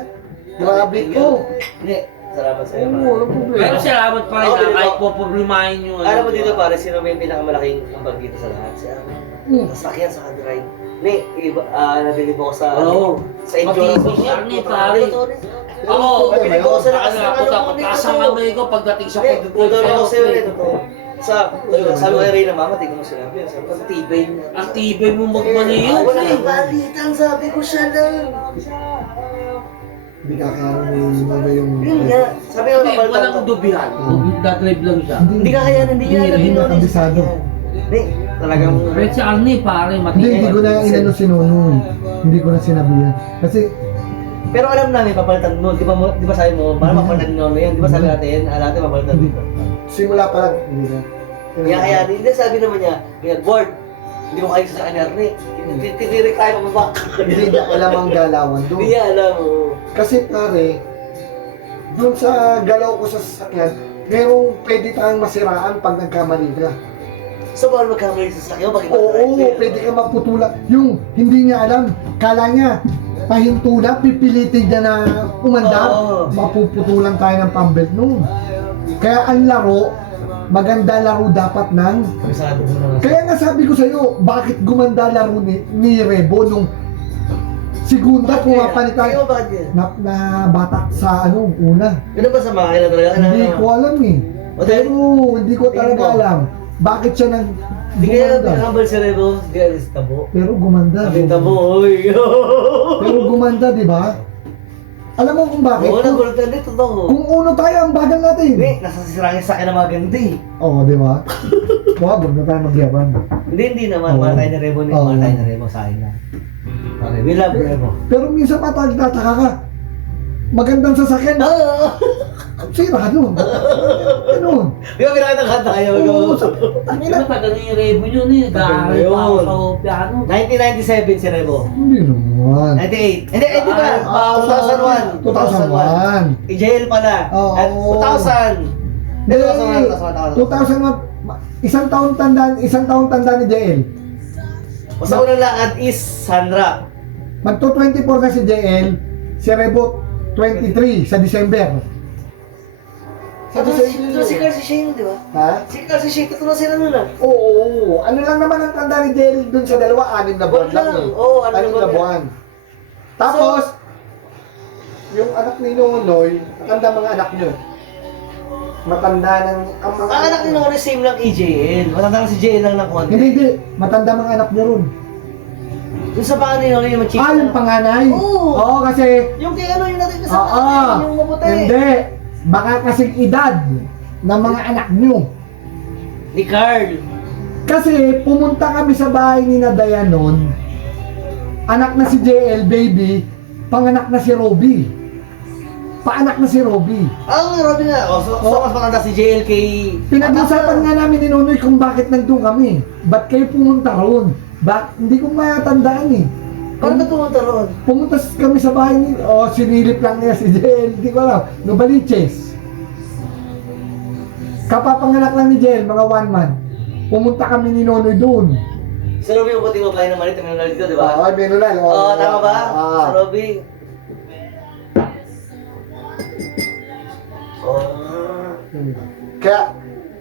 Grabe ko. Hindi, salamat sa'yo. Oo, walang problema. Pero salamat pa rin na kahit po problemahin nyo. Alam mo dito pare, sino may pinakamalaking ambag dito sa lahat? Si Aaron. Sasakyan sa Ride. May iba, nabilib ako sa Oo. sa endurance. Matibay si Arnie, pare. Ako, Nabilib ako sa lakas ng ako ano takot. Taas ang kamay ko pagdating sa Hindi, pagdating totoo ako sa'yo sa rin, totoo. Sabi ko kay Reyna, mama, tingnan mo sinabi yun. Sabi ko, ang tibay niya. Ang tibay mo magmaneho. Wala kang balitan, sabi ko siya lang. Hindi ka kaya ano yung... Yun nga, sabi ko, Hindi, kapalitan walang ko. dubihan. Dadrive lang siya. Hindi ka kaya, hindi niya. Hindi na kabisado. Hindi, talagang... Pero si Arnie, pare, Hindi ko na inano si Nonoy. Hindi ko na sinabihan. Kasi, Pero alam namin, papalitan mo. Di ba sabi mo, para mapalitan mo na yun. Di ba sabi natin, natin papalitan hindi. mo. Simula pa lang, hindi na. Kaya, hindi sabi naman niya, board, hindi mo kayo sa kanya rin. Tinirik tayo mababa. Hindi niya alam ang galawan Hindi doon. niya alam. Oo. Kasi pare, doon sa galaw ko sa sasakyan, merong pwede kang masiraan pag nagkamali ka. So, bawal magkamali sa sakyo? Bakit Oo, pwede kang maputulan. Yung hindi niya alam, kala niya, pahinto na, pipilitin niya na umandar, Oo. mapuputulan tayo ng pambelt noon. Kaya ang laro, maganda laro dapat ng... Sabi ko na. Kaya nga sabi ko sa'yo, bakit gumanda laro ni Rebo nung segunda pumapalit Ikaw tayo bakit yan? na batak sa una. Yun ba sa makina talaga? Hindi ko alam eh. O dahil- Pero hindi ko talaga Tingin mo. alam. Bakit siya Hindi kaya gumanda? pinakambal si Rebo, hindi kaya si Tabo. Pero gumanda. Sabi ng Tabo, oy! Pero gumanda, di ba? Alam mo kung bakit? Oo, nagulutan dito to. Kung uno tayo, ang bagal natin. Hindi, nasa sisirangin sa akin na maganda eh. Oo, di ba? Wag na tayo magyaban. Hindi naman, Oo. mahal tayo ni Rebo, Oo. mahal tayo ni Rebo sa akin lang. Okay, we love Rebo. Pero minsan tataka ka. Magandang sasakyan. Oo! Sirado. Ganun. Di ba pinakita ka tayo? Oo, sa tangina. Matagal na yung Rebo yun eh. Gaaral pa ako sa piano. 1997 si Rebo. Hindi naman. 98. Hindi, di ba? 2001. 2001. EJL pala. Oo. At 2000. Hindi, 2001. Isang taon tanda ni JL. Basta unang lakad is Sandra. Magto 24 na si JL, si Rebo 23 sa December. Sa December. Si Carl si Shane, di ba? Ha? Si Carl si Shane, katulad sila nun ah. Oo. Ano lang naman ang tanda ni JL dun sa dalawa? 6 na buwan lang eh. Oo, 6 na 6 na buwan. Tapos, yung anak ni Nonoy, matanda mga anak nyo. Matanda ng... Ang anak ni Nonoy same lang EJL. Matanda lang si JL lang ng konti. Hindi. Matanda mga anak nyo ron. Yung sa pangalan ni Nonoy yung machika. Yung panganay. Oo. Oo, kasi... Yung kay ano yung natin Oo. kasama natin, yung mabuti. Hindi. Baka kasing edad ng mga anak nyo. Ni Carl. Kasi pumunta kami sa bahay ni Nadayan noon. Anak na si JL, baby. Panganak na si Robby. Paanak na si Robby. Robin nga. Oh, so mas maganda si JL kay... Pinag-usapan nga namin ni Nonoy kung bakit nandun kami. Ba't kayo pumunta roon? Hindi ko matandaan eh. Paano ba pumunta roon? Pumunta kami sa bahay ni... sinilip lang niya si JL. Hindi ko alam. Novaliches. Kapapanganak lang ni JL, mga 1 month. Pumunta kami ni Nonoy doon. Si Robby yung puti babae na malit, yung dito, di ba? Oo, Benunal. Oo, tama ba? Ah. Si Robby. Oh. Kaya,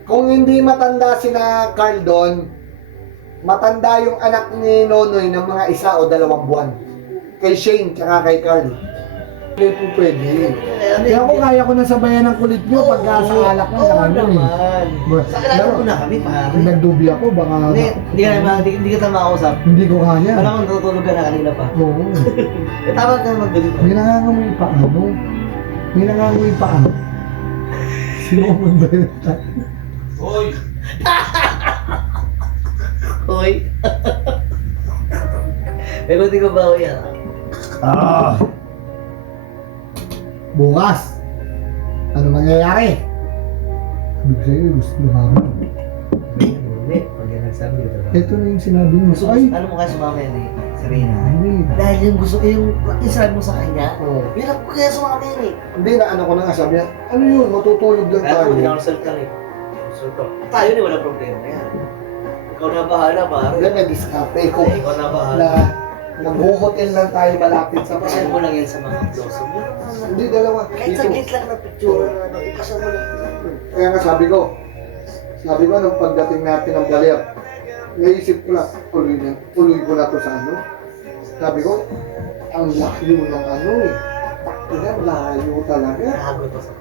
kung hindi matanda sina Carl doon, matanda yung anak ni Nonoy ng mga 1 o 2 buwan. Kay Shane, tsaka kay Carl. Hindi po pwede. Kaya ako kaya ko na sabayan ng kulit nyo pagka sa alak na Oo kami. naman. Sa kilala ko na kami, pare. Kung nagdubi ako, baka Hindi ka tama makausap. hindi ko kaya. Alam mo, natutulog ka na kanina pa. Oo. Tama ka na magdulito. May nangangamoy pa ano? May nangangamoy pa ano? Sino mo ba yun? Hoy! Hoy. May kunti ko ba yan? Bukas. Ano mangyayari? Sabi ko sa'yo, gusto lumaban. Hindi, pag yan nagsabi ko talaga. Ito na yung sinabi mo. Gusto, Ay, ano mo kaya sumama yan eh? Serena. hindi. Dahil yung gusto, yung sinabi mo sa kanya, Oo. yun ako kaya sumama yan eh. Hindi na ano ko na nga sabi niya, ano yun, matutulog lang Kaya tayo. kung pinakasal ka rin. Tayo ni wala problema yan. Ikaw na bahala, pare. Yan, nag-discarte ko Ikaw na bahala. na nag-hotel lang tayo malapit sa Ipasal mo lang yan sa mga blossom. Hindi, dalawa. Kahit Dito. saglit lang na picture, ipasal mo lang. Kaya nga sabi ko, nung pagdating natin ng Baler, naisip ko na, tuloy ko na to sa ano. Sabi ko, ang layo ng ano eh. Takina, layo talaga. Gago to sa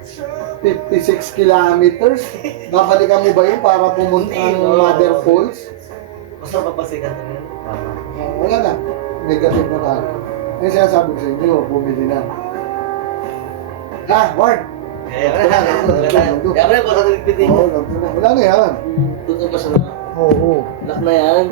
56 kilometers. Babalikan mo ba yun para pumunta ang Mother Falls? Basta papasikan na yun. Tama. Wala na. Negative na tayo. Yung sinasabi ko sa inyo, bumili na. Ha, Ward? Kaya wala na. Kaya wala na, nagpitin. Oo, nandun na. Wala na yan. Tutok pa siya na. Oo. Lock na yan.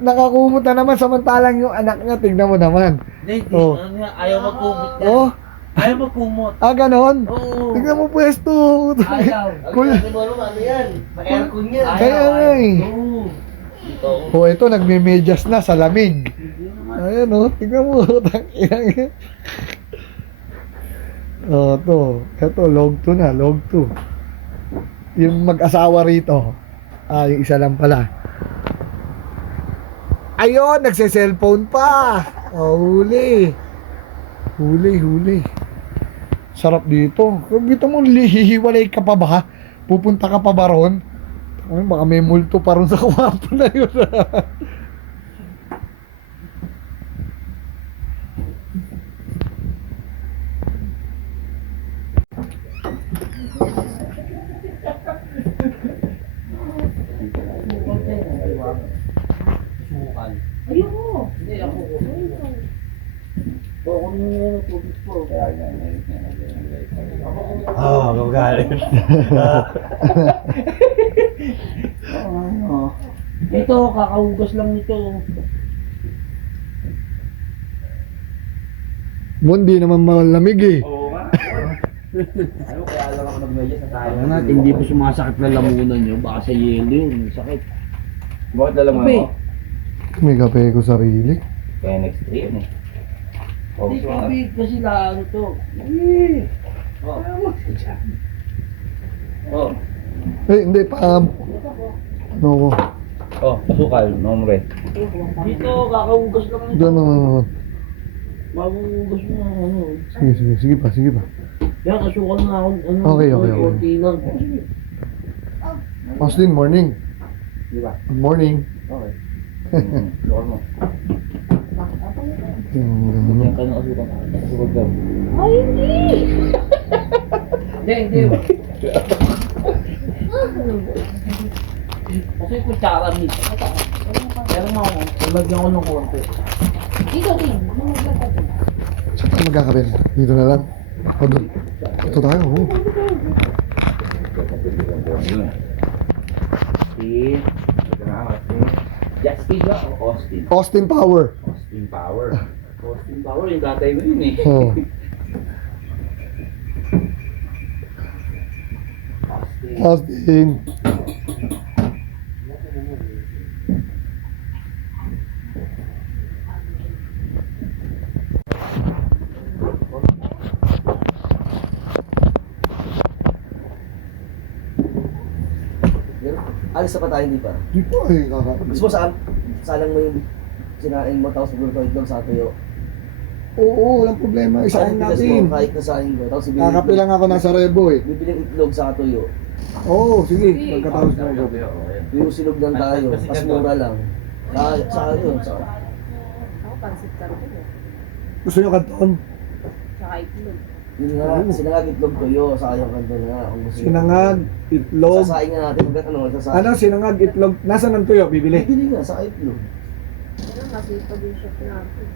Nakakumot na naman samantalang yung anak niya, tignan mo naman. Hindi, Oh. ano nga, ayaw magkumot yan. Oh, Ayaw magkumot. ganon. Oo. Tignan mo pwesto. Ayaw. Kul- Ano mo ano yan? May-aircon yan. Kaya nga eh. Oo. Ito. Oh, ito nagme-medyas na sa lamig. Ayan oh, tignan mo. Tanginang yan. Ito, log 2 na, log 2. Yung mag-asawa rito. Yung isa lang pala. Ayun, nagse-cellphone pa. Huli. Huli. Sarap dito. Dito mo, hihiwalay ka pa ba? Pupunta ka pa ba ron? Ay, baka may multo pa ron sa kwarto na yun. Ayun. Gagalit. Ito, kakahugas lang nito. Hindi naman malamig eh. Kaya lang ako nagmedya sa tayo. Kaya natin, hindi po sumasakit na lamunan nyo. Baka sa yelo yun, sakit. Bakit lalaman mo? May kape ko sarili. Kaya next 3 yun eh. Hindi kape kasi lang ito. Oh. Hindi pa. Ano ko? Oh, pasukal, nombre. Dito, kakahugas lang nito. Doon. Maguhugas mo ano. Sige pa. Yan, kasukal na ako. Ano, Okay. konti lang. Austin, morning. Di ba? Good morning. Okay. Sukal mo. Yan ka ng kasukal. Kasukal daw. Ay, hindi. Hindi. Kasi kutsara nito. Pero lagyan ko ng konti. Dito din. Saan tayo magkakape? Dito na lang. O doon. Ito tayo. Oh. Justin ba o Austin? Austin Power. Austin Power. Austin Power, yung tatay mo yun eh. Oh. Austin. Alis na pa tayo, hindi pa. Di pa eh. Gusto mo saan? Salang mo yung sinain mo, tapos siguro ito itlog sa tuyo. Oo, walang problema. Isahin Kahit natin. mo, kahit nasahin ko. Tapos bibili Kakape lang ako nasa Rebo eh. bibiling itlog sa tuyo. Oo, sige. Pagkatapos mo ako. Yung silog lang tayo, mas mura lang. Sa yun, sa Ako, pansit ka rin. Gusto nyo kanton? Tsaka itlog. yun nga, sinangag itlog tuyo, sayang kanto nga. Kung gusto nyo. Sinangag, itlog. Sasaing nga natin, hanggang ano, sasaing. Ano, sinangag, itlog. Nasaan ang tuyo? Bibili? Bibili nga, sa itlog. Pero masipag yung chef natin.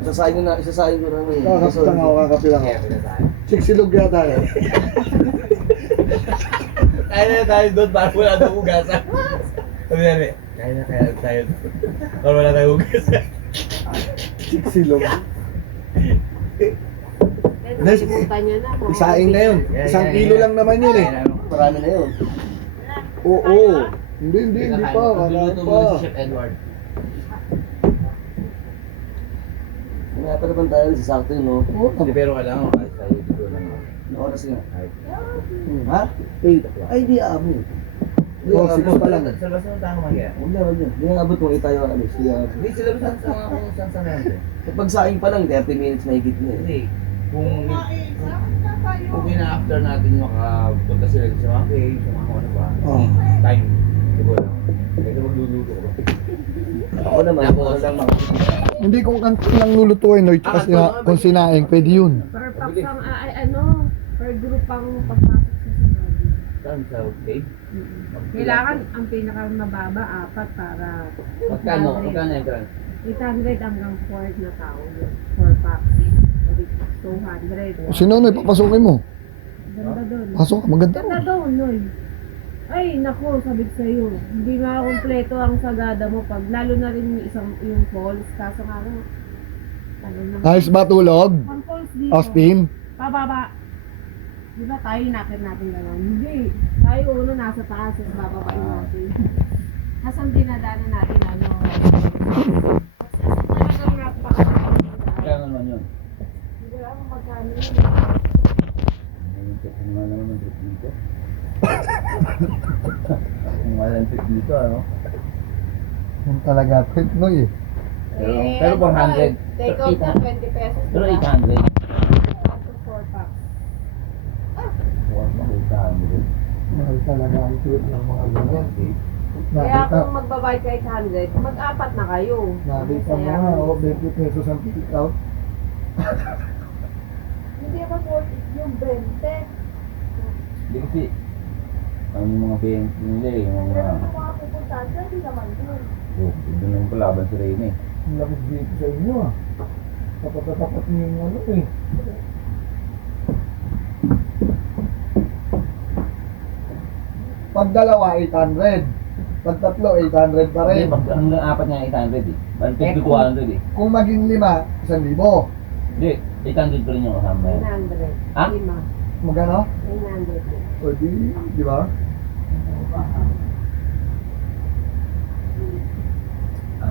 Isasaing ko na may. Kakape lang ako, kakape lang ako. Siksilog yata eh. Kaya na tayo doon para wala tayong hugasan. Sabi namin, kaya na tayo doon. Para wala tayong hugasan. Siksilog. Pero Nes- nakalimutan niya na. kung Isaing na yun. Isang kilo lang naman yun eh. Marami na yun. Oo. Hindi pa. Wala Luluto pa. muna si Chef Edward. Kaya pa naman tayo, sasakto yun, no? Hindi, pero kailangan mo kahit tayo dito lang. Ano oras nga? Kahit. Ha? 8. Ay, di amo. Di Oh, amo. 6 pa lang. Sa labas naman tayo mamaya. Huwag na. Di abot mo, tayo alis. Di amo. Hindi, sila ba saan kung saan sa natin? Kapag saing pa lang, 30 minutes may higit na eh. Hindi. Kung ina-after natin makapunta sila sa mga cave, sa mga ano ba, Oh. time. Diba lang. Kasi magluluto ko ba? Ako naman, ako lang Hindi kung kanton lang lulutuin, no? Tsaka kung sinaing, pwede yun. Per pack ang, per group ang pagpasok sa sinabi. Saan sa cave? Kailangan ang pinakamababa, 4 para Magkano? Magkano yung grant? 800 hanggang 4 na tao yun. 4 packs. 200. Si Nonoy, papasukin mo. Ganda doon. Pasok, maganda. Ganda doon, Noy. Ay, nako, sabi ko sa'yo. Hindi makakompleto ang sagada mo pag lalo na rin yung falls. Kaso nga ano na. Ayos ba tulog? Ang falls dito. Austin? Pababa. Di ba tayo nakit natin gano'n? Hindi. Tayo uno nasa taas at bababain natin. Nasaan dinadaanan natin ano? Talagang napaka. Magkano naman yun? Hindi ko alam kung magkano yun. Ang malantik dito, ano? Yung talaga, trip no eh. Pero 400. Take out na 20 pesos. Pero diba? 800. Up to 4 packs. Huwag makita, 800. Mahal talaga ang trip ng mga ganyan. Kaya Nakita, kung magbabayad ka 800, mag-apat na kayo. nakita mo Masaya nga, kayo. 20 pesos ang ticket out. Hindi ako worth it yung 20. Hindi kasi, ang mga parents nila eh, yung mga... mga pupuntahan dyan, hindi naman yun. Oh, doon yung palaban si Reyna eh. Ang lapit dito sa inyo ah. Tapat na tapat niyo yung ano eh. Pag dalawa, 800. Pag tatlo, 800 pa Hindi, rin. pag hanggang apat nga 800 eh. Balik to 200 eh. Kung maging 5, 1,000. Hindi, 800 pa rin yung kasama yan. 900. Ha? 5. Magano? 900. O di ba?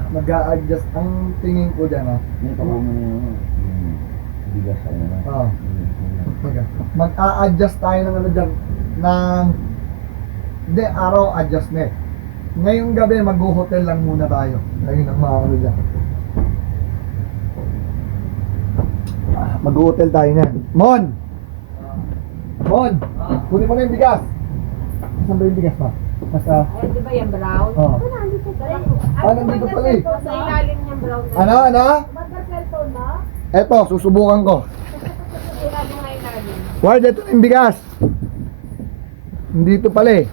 Mag-a-adjust ang tingin ko dyan ah. Yung pakuha mo yung bigas sa inyo. Ah. Mag-a-adjust tayo ng ano dyan, ng, hindi, araw adjustment. Ngayong gabi, mag-hotel lang muna tayo. Ayun ang mga ano dyan. Mag-hotel tayo niyan. Mon! Mon! Kunin mo na yung bigas. Saan ba yung bigas pa? Nasa, Ay, di ba yung brown? Oo. Ito, nandito pala. nandito pala eh. Sa ilalim yung brown na. ano? Magka-cellphone na? Eto, susubukan ko. Sila mo nga ilalim. Ward, ito yung bigas. Dito pala eh.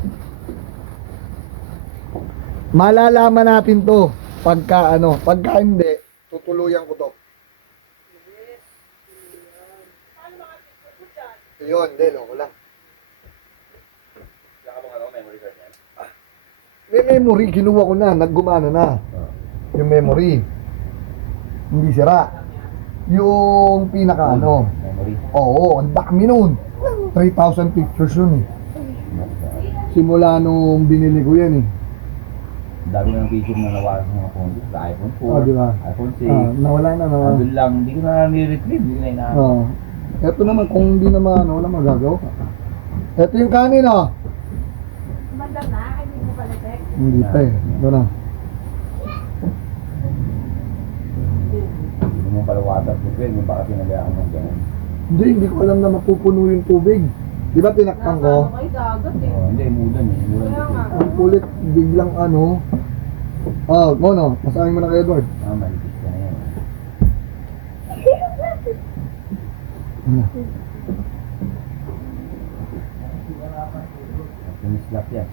Malalaman natin to pagka pagka hindi, tutuluyan ko to. Yun, hindi, loko lang. May memory, kinuha ko na, naggumana na. Yung memory. Hindi sira. Yung pinaka Memory. oo, ang dami nun. 3,000 pictures yun eh. Simula nung binili ko yan eh. Dami ng picture na nawasan ng mga phone sa iPhone 4, Oh, di ba? iPhone 6. Nawala na nawala. Andun lang, hindi ko na nire-retrieve, hindi ko na inaano. Oo. Eto naman, kung hindi naman, wala magagawa. Eto yung kanin, oh. Kumanda na, hindi mo pala text. Hindi pa eh. Ito na. Hindi mo pala water proof, mo baka pinabayaan mo ganun. Hindi ko alam na mapupuno yung tubig. Di ba tinakpan ko? Nasa kayo dagat eh. Oh, hindi, mudan eh. Mudan Kaya dito nga. eh. Ang kulit, biglang Mono, masahin mo na kay Edward. Manipis ka na yan. Tumislap yan.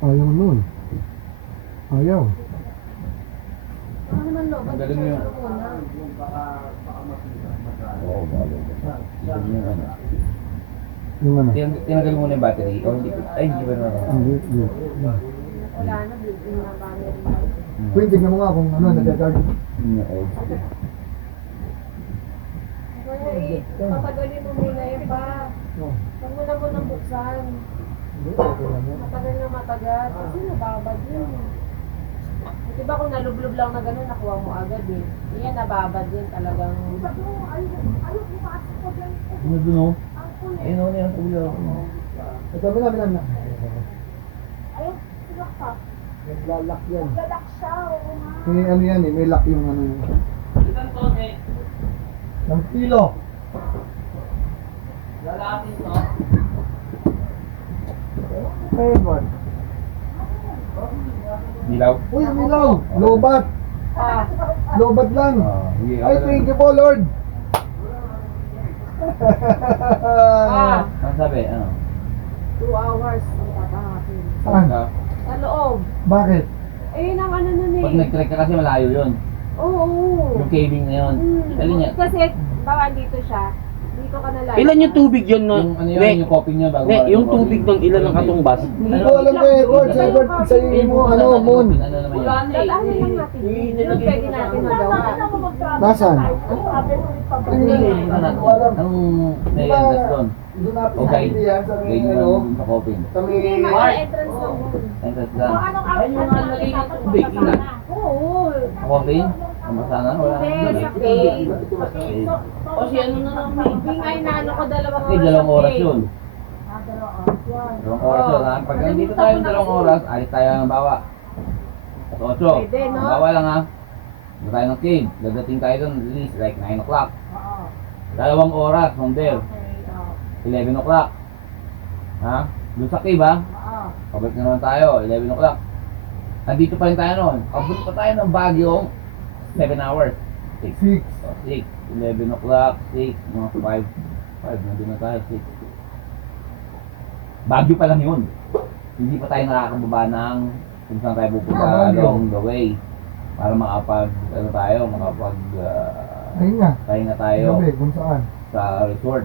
Ayaw nun. Ayaw. Ano naman no? Ang galing mo yun. Oo, bago. Sabi niya ano. Yung ano? Tinagal mo na yung battery. O hindi ko, ay hindi ba na Hindi. Wala na, building na battery. Pwede, tignan mo nga kung nagka-charge. Yung old. Patagalin mo muna yun pa. Oh. Huwag mo na mo nang buksan. Hindi, okay lang yan. Matagal na matagal. Kasi nababad yun. Di ba kung nalublob lang na gano'n, nakuha mo agad eh. Yan, nababad yun talagang. Ano dun o? Ayun o, yan. Ulo. Ito, bila. Ayun, silak ka. Naglalak yan. Galak siya, oo nga. May ano yan eh, may lock yung ano yun. Ng kilo. Hey, man. Dilaw? Uy, umilaw! Lobat! Ah, Lobat lang! Sige, Ay, thank you po, Lord! ah, Ang sabi, ano? 2 hours ang tatahapin. Saan? Sa loob. Bakit? Ayun ang ano nun eh. Pag nag-trek ka kasi malayo yun. Oo. Yung caving na yun. Dali niya. Kasi, baka dito siya. Dito ka na lang. Ilan yung tubig yun, no? Yung ano yun, Ne, yung coping niya bago. ne, yung tubig ng ilan ng katumbas. Hindi ko alam kay Edward. Sa Edward, sa iyo mo, ano, Moon. Ano naman yun? Dadaanan lang natin. Yung pwede natin magawa. Nasaan? Anong na-entrance doon? Doon natin O sa guide? hindi yan, sa may Guide ano, mo sa coping. sa may... Hindi, ma-entrance lang. Entrance lang. Ay, yung nalagay ng tubig, ilan? Oo. Coping? Masana, wala. Hindi, sa cave. Cave. O si ano na lang, hindi nga inaano ko dalawang oras. Hindi, dalawang oras cave. yun. Dalawang oras yan. Dalawang oras yun, ha? Pag nandito tayo ng dalawang oras, alis tayo ng bawa. At 8. Pwede, no? Ang bawa lang, ha? Doon tayo ng cave. Dadating tayo doon, at least like 9 o'clock. Oo. Dalawang oras from there. Okay, oo. 11 o'clock. Ha? Doon sa cave, ha? Oo. Pabalik na naman tayo, 11 o'clock. Nandito pa rin tayo noon. Abot pa tayo ng Baguio, 7 hours. 6. 6. 6. 11 o'clock, 6, mga 5. 5, nandun na tayo, 6. Baguio pa lang yun. Hindi pa tayo nakakababa ng kung saan tayo pupunta along the way. Para makapag, ano tayo, makapag, Ayun nga. pahinga tayo Gabi, kung saan. sa resort.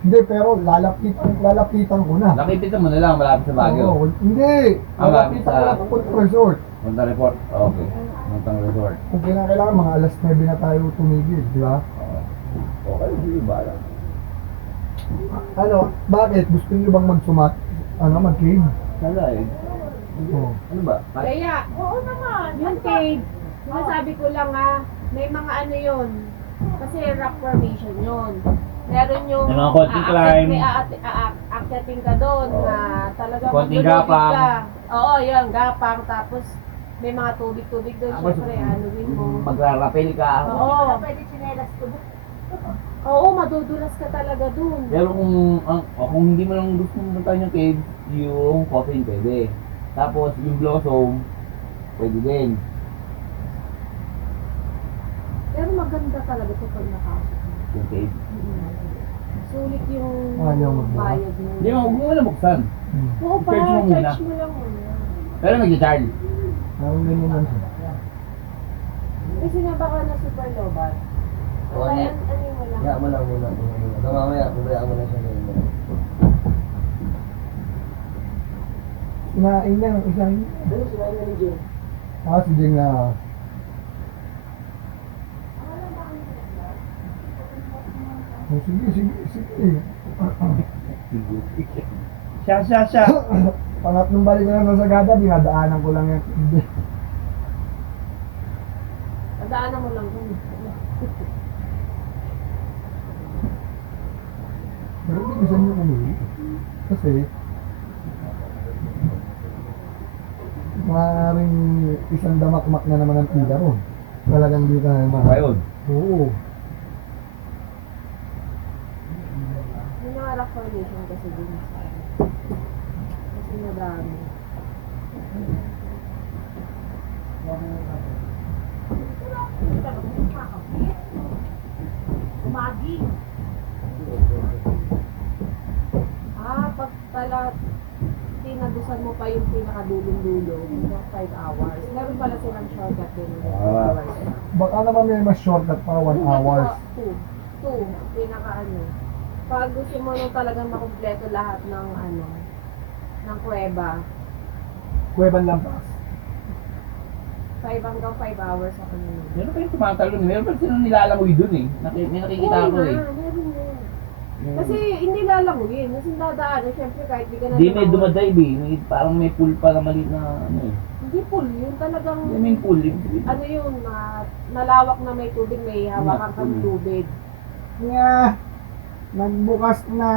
Hindi, pero lalapitan ko na. Lakipitan mo na lang, malapit sa Baguio. Oo, hindi. Ah, Lalapitan ko sa- na papunta resort. Punta report? Okay. Puntang resort. Kung kailangan, mga alas 9 na tayo tumigil, di ba? Okay, hindi ba? Ano, bakit? Gusto niyo bang mag-cave? Wala eh. Oo. Ano ba? Kaya, oo naman. Yung cave, sinasabi ko lang may mga ano yun. Kasi rock formation yun. Meron yung May mga konting climb. May aakyatin ka doon na talagang Konting maglulubid gapang. ka. Oo, yun, gapang. Tapos may mga tubig-tubig doon. Tapos, Siyempre, anuin mo. magrarapel ka. Oo. Oo, madudulas ka talaga doon. Pero kung hindi mo lang gusto mo punta yung cave, yung coffin pwede. Tapos yung blossom, pwede din. Pero maganda talaga ito pag nakasok. Yung cave. Sulit yung Ayaw magbuka. bayad mo. Hindi mo, huwag mo na buksan. Oo, pa, Charge mo muna. charge mo lang muna. Pero nag-charge. Parang ganyan lang siya. Kasi nga baka na super lobat. Oo, Okay, ano? ano mo lang. Kaya mo lang muna. Hanggang mamaya, pabayaan mo lang siya ngayon. Sinain niya ng isang... Ano, sinayin na ni Jay? Si Jing na... Oh, sige. Siya. Pangatlong balik ko lang sa Sagada, dinadaanan ko lang yan. Padaanan mo lang dun. Pero bilisan niyo umuwi. Kasi... maaaring isang damakmak na naman ang tila ron. Talagang di ka naman. Ayun. Oo. Yung mga rock formation kasi dun. Kasi madami. Umagi. Pag pala tinadusan mo pa yung pinakadulong-dulo, 5 hours. Meron pala silang shortcut din. 5 hours. Baka naman may mas shortcut pa 1 hours. 2. Pinaka ano. Pag gusto mo nung talagang makumpleto lahat ng ano, ng kuweba, Kuweban Lampas. 5 hanggang 5 hours ako nung. Meron pa yung tumatalon. Meron pa silang nilalamoy dun eh. May nakikita ko eh. Meron na. Kasi hindi lalanguyin. Kasi dadaan, syempre kahit di ka na Hindi may lumangoy. dumadive eh. Parang may pool pa na maliit na ano eh. Hindi pool, yun talagang Hindi may pool eh. ano yun, malawak na may tubig, may hawakan kang Mm. tubig. Nga! Nagbukas na!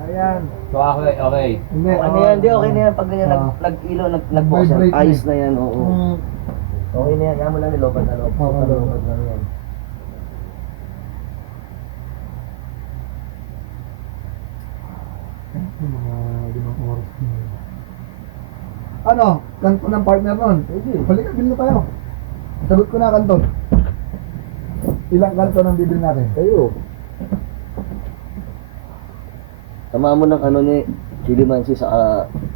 Ayan. So okay. Hindi, Ano yan? Di, okay na yan. Pag ganyan, Ah. nag-ilo, nag-box yan. Vibrate na Ayos eh. na yan, oo. Mm, Okay na yan. Kaya mo lang nilobat na loob. Oo, Lobat lang yan. mga 5 oras na yun. Ano? Kanto ng partner nun? Pwede. Halika, bilhin na tayo. Sagot ko na kanto. Ilang kanto nang bibili natin? Kayo. Tama mo ng ano ni Chili Mansi sa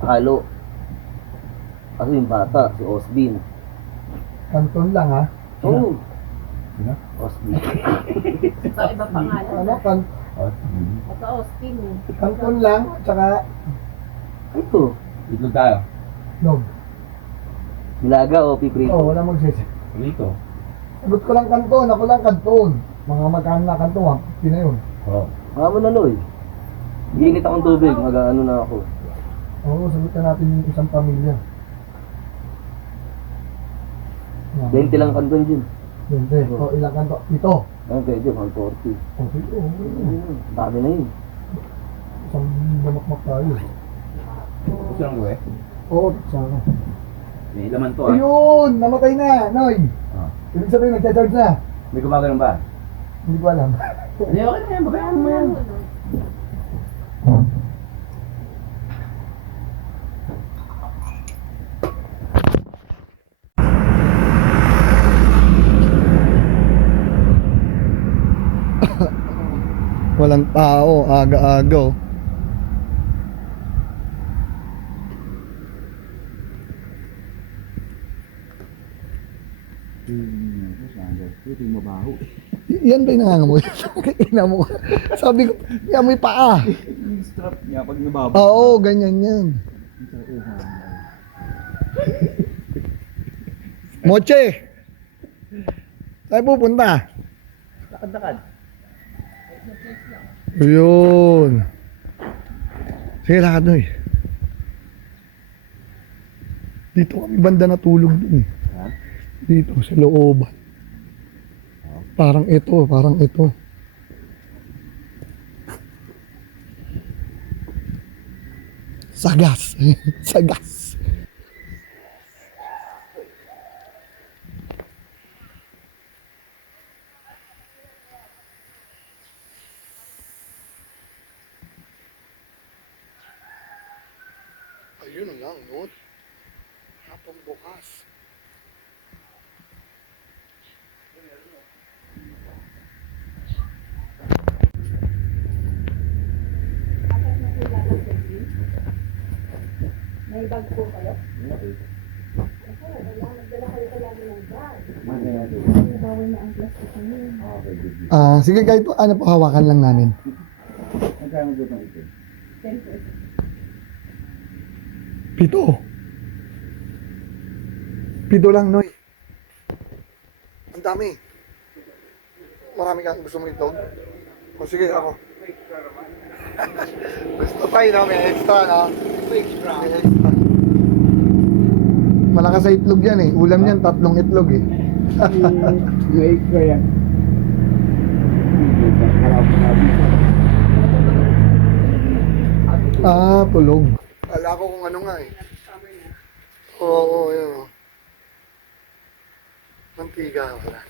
halo. Ako yung bata, si Osbin. Kanton lang ha? Oo. Sino? Osbin. Ito iba pangalan. Ano? Ito Austin eh. Kanton lang, tsaka Ito. Itlog tayo. log. Nilaga o piprito? Oo, wala magsisi. Rito. Sagot ko lang kanton, ako lang kanton. Mga magkano na kanton, 50 na yun. Oo. Mga mo na Loy. Ginit akong tubig, mag-ano na ako. Oo, sagot na natin yung isang pamilya. 20 lang kanton dyan. Hindi. O, ilang kanto? Ito. Ang pwede, 140. Okay, oo. Dami na yun. Isang damakmak tayo. Gusto lang ko eh. Oo, sana. May laman to ah. Ayun! Namatay na, Noy! Ah. Ibig sabihin, nagcha-charge na. May gumagano'n ba? Hindi ko alam. Hindi, okay na yan. Babayaan mo yan. Walang tao, aga-aga. Oh. Ito yung mabaho. Yan ba yung nangangamoy? Ina mo. Sabi ko, yan may paa. Yung strap niya pag nababaw. Oo, ganyan yan. Moche! Tayo pupunta. Lakad-lakad. Ayun. Sige, lakad Noy. Dito kami banda natulog dun eh. Ha? Dito sa looban. Parang ito, parang ito. Sagas. Sagas. Ayun na lang, no? Hapong bukas. May bag po kayo? Bawal na ang plastic niyo. Sige kahit ano po, hawakan lang namin. Magkano doon ito? 10 pesos. 7. 7 lang, Noy. Ang dami. Marami kang gusto mong itlog? O sige, ako. Gusto tayo, no? May extra, no? May extra. Malakas sa itlog yan eh. Ulam yan, 3 itlog eh. May ko yan. Tulog. Kala ko kung ano nga eh. Oo, yun o. Mantiga, wala.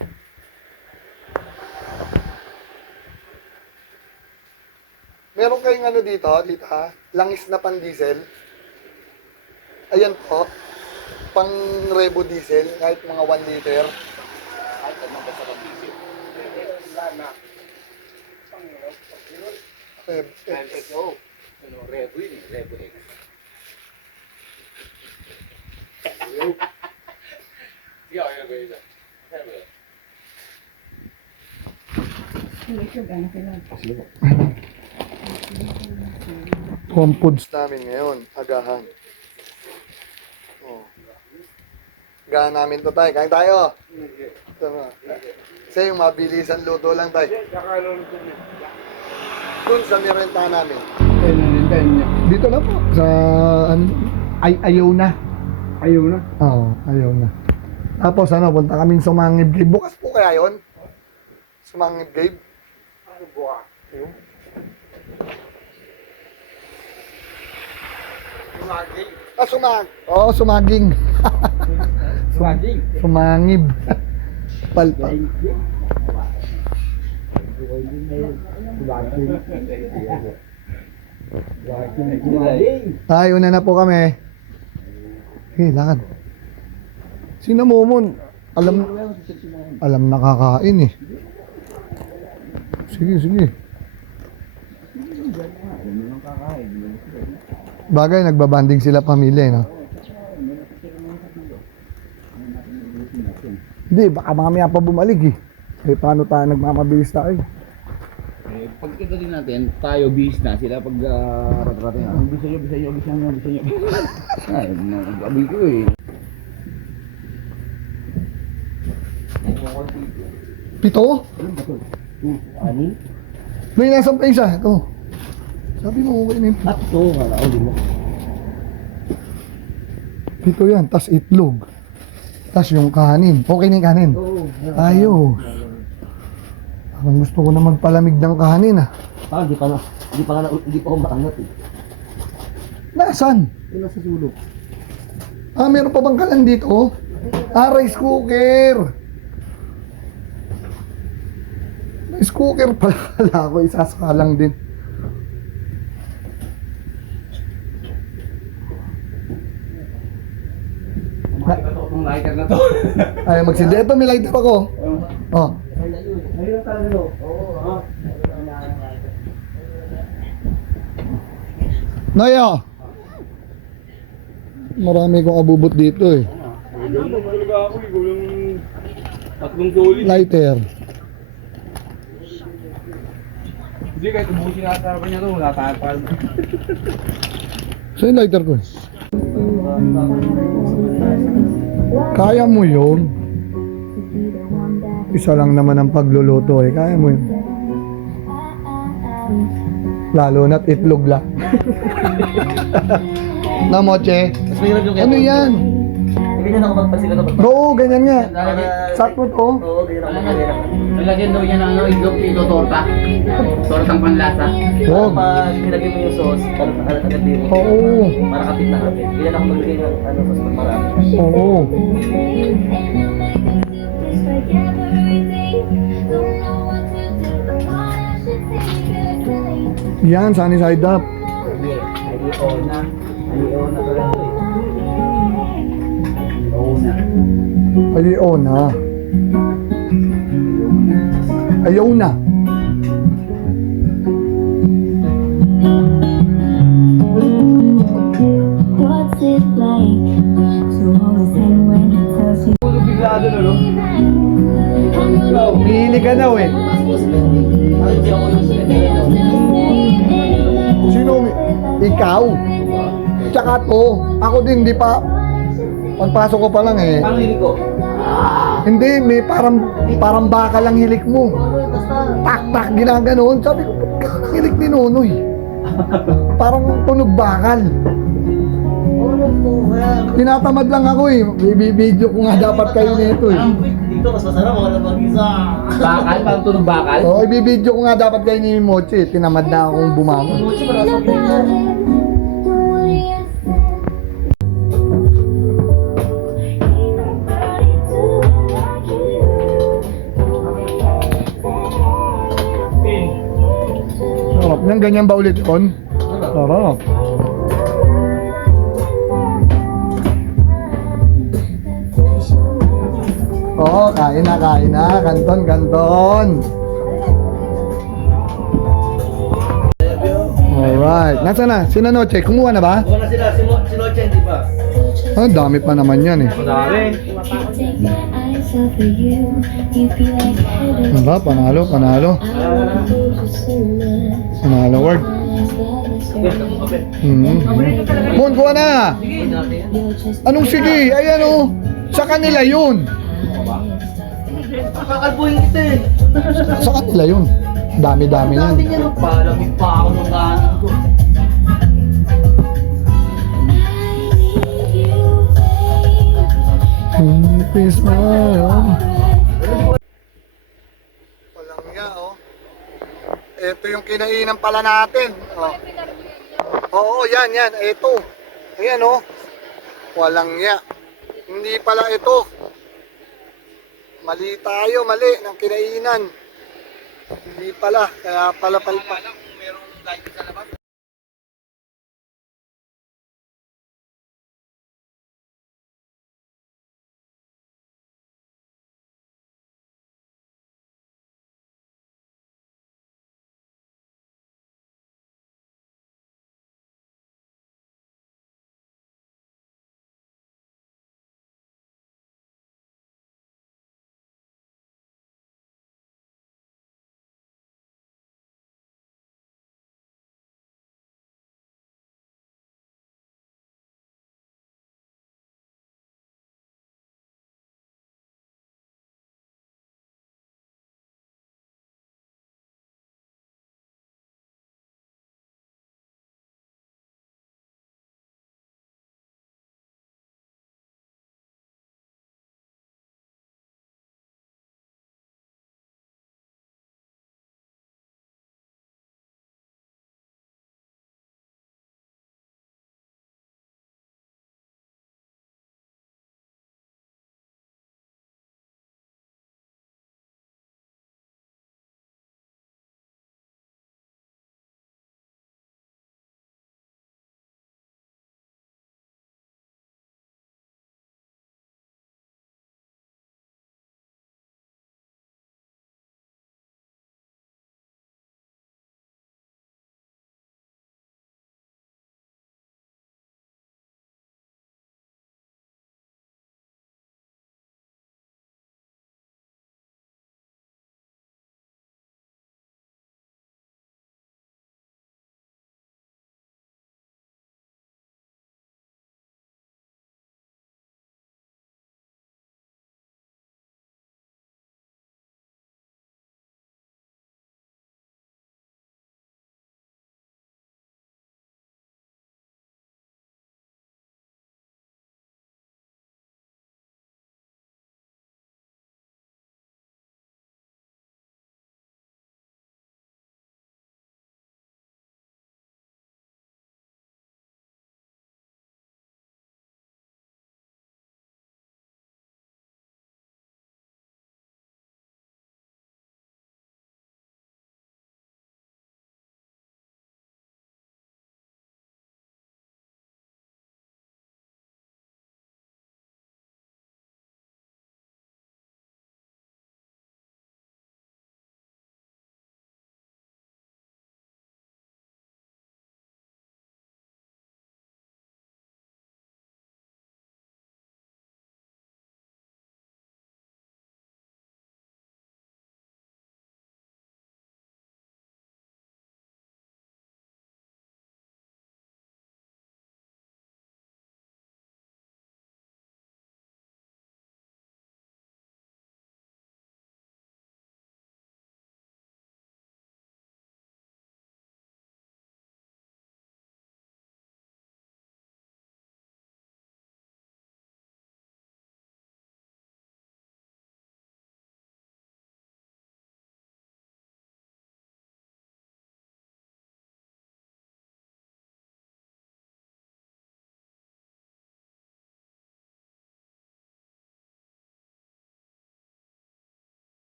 Meron kayong ano dito, tita? Langis na pan-diesel. Ayan po. Pang Revo diesel, kahit mga 1 liter. Kahit anong basta ng diesel. Eh, Ano, Revo yun eh. Revo X. Sige, okay na ba yun? Ano ba yun? home foods namin ngayon, agahan. Oh. Agahan namin to tayo. Kain tayo. Tama. Kasi yung mabilisan luto lang tayo. Doon sa nirenta namin. Dito na po. Sa ano? Ayaw na. Ayaw na. Oo, ayaw na. Tapos ano, punta kaming Sumangib Cave. Bukas po kaya yun? Sumangib Cave? Ano bukas? Ayun. Sumaging? Oo, sumaging. Sumaging. Sumangib. Palpa. Ay, una na po kami. Sige, lakad. Sinamomon. Alam nakakain eh. Sige, sige. Bagay, nagbabanding sila pamilya, no? Hindi, baka mamaya pa bumalik eh. Eh, paano tayo nagmamabilis tayo? Eh, pagkita din natin, tayo bis na sila pag rat-ratin. Bisa nyo. Ay, nag-abi ko eh. 7? Ani? May nasaan pa isa. Ito. Sabi mo, okay na yung At ito, kala ko din mo. 7 yan, tas itlog. Tas yung kanin. Okay na yung kanin? Oo. Ayos. Parang gusto ko na magpalamig ng kanin ah. Hindi pa ako maangat eh. Nasaan? Yun nasa sulok. Ah, meron pa bang kalan dito? Ah, rice cooker. Rice cooker pala. Kala ko isasalang din. Itong lighter na to. Ay, magsindi. Ito, may lighter ako. Oh. Ayun ang talo. Oo. Noyo! Marami kong abubot dito eh. Talaga ako, yung tatlong solid. Lighter. Hindi, kahit ubusin natin pa niya to, wala tayo pa. Saan yung lighter ko? Kaya mo yun. Isa lang naman ang pagluluto eh. Kaya mo yun. Lalo na't itlog lang. Na moche? Mas mahirap yung Ano yan? Ganyan ako magpasikat ako. Oo, ganyan nga. Sakto to. Oo, ganyan ako magpasikat. Nalagyan daw niya ng itlog, torta. Tortang panlasa. Huwag. Pag nilagay mo yung sauce, kalat agad din. Oo. Para kapit na kapit. Ganyan ako maglagay ng sauce pag marami. Oo. Yan, sunny side up. Ayaw na pala ito eh. Ayaw na. Ayaw na. What's it like to hold his hand when he tells you Biglado na, no? Pili ka daw eh. Sino? Ikaw? Tsaka to. Ako din, di pa. Pagpasok ko pa lang eh. Parang hilig ko. Hindi, may parang baka lang hilik mo. Tak-tak, ginaganon. Sabi ko, ba't ka hilik ni Nonoy? Parang tunog bakal. Tinatamad lang ako eh. Bibidyo ko nga dapat kayo nito eh. Dito, mas masarap ako na mag-isa. Bakal, parang tunog bakal. Oo, ibibidyo ko nga dapat kayo ni Mochi. Tinamad na akong bumangon. Mochi, malasap din yan. Sarap nang ganyan ba ulit yun? Sarap. Oo, kain na, kain na. Kanton, kanton. Alright. Nasaan na? Sina Noche? Kumuha na ba? Wala sila, si Noche, hindi pa. Ah, dami pa naman yan eh. take my eyes off of you? You feel like heaven. Wala, panalo, panalo. Panalo, word. Mon, kuha na! Anong sige? Ayan o. Sa kanila yun. Kakalbuhin kita eh. Sa kanila yun. Dami-dami yan. Dati niya, palamig pa ako ng kanin ko. Peace, man. Walang nga, oh. Ito yung kinainan pala natin. Oh. Oo, yan, yan. Ito. Ayan, oh. Walang nga. Hindi pala ito. Mali tayo, mali ng kinainan. Hindi pala. Kaya pala palpa. Merong light sa labas.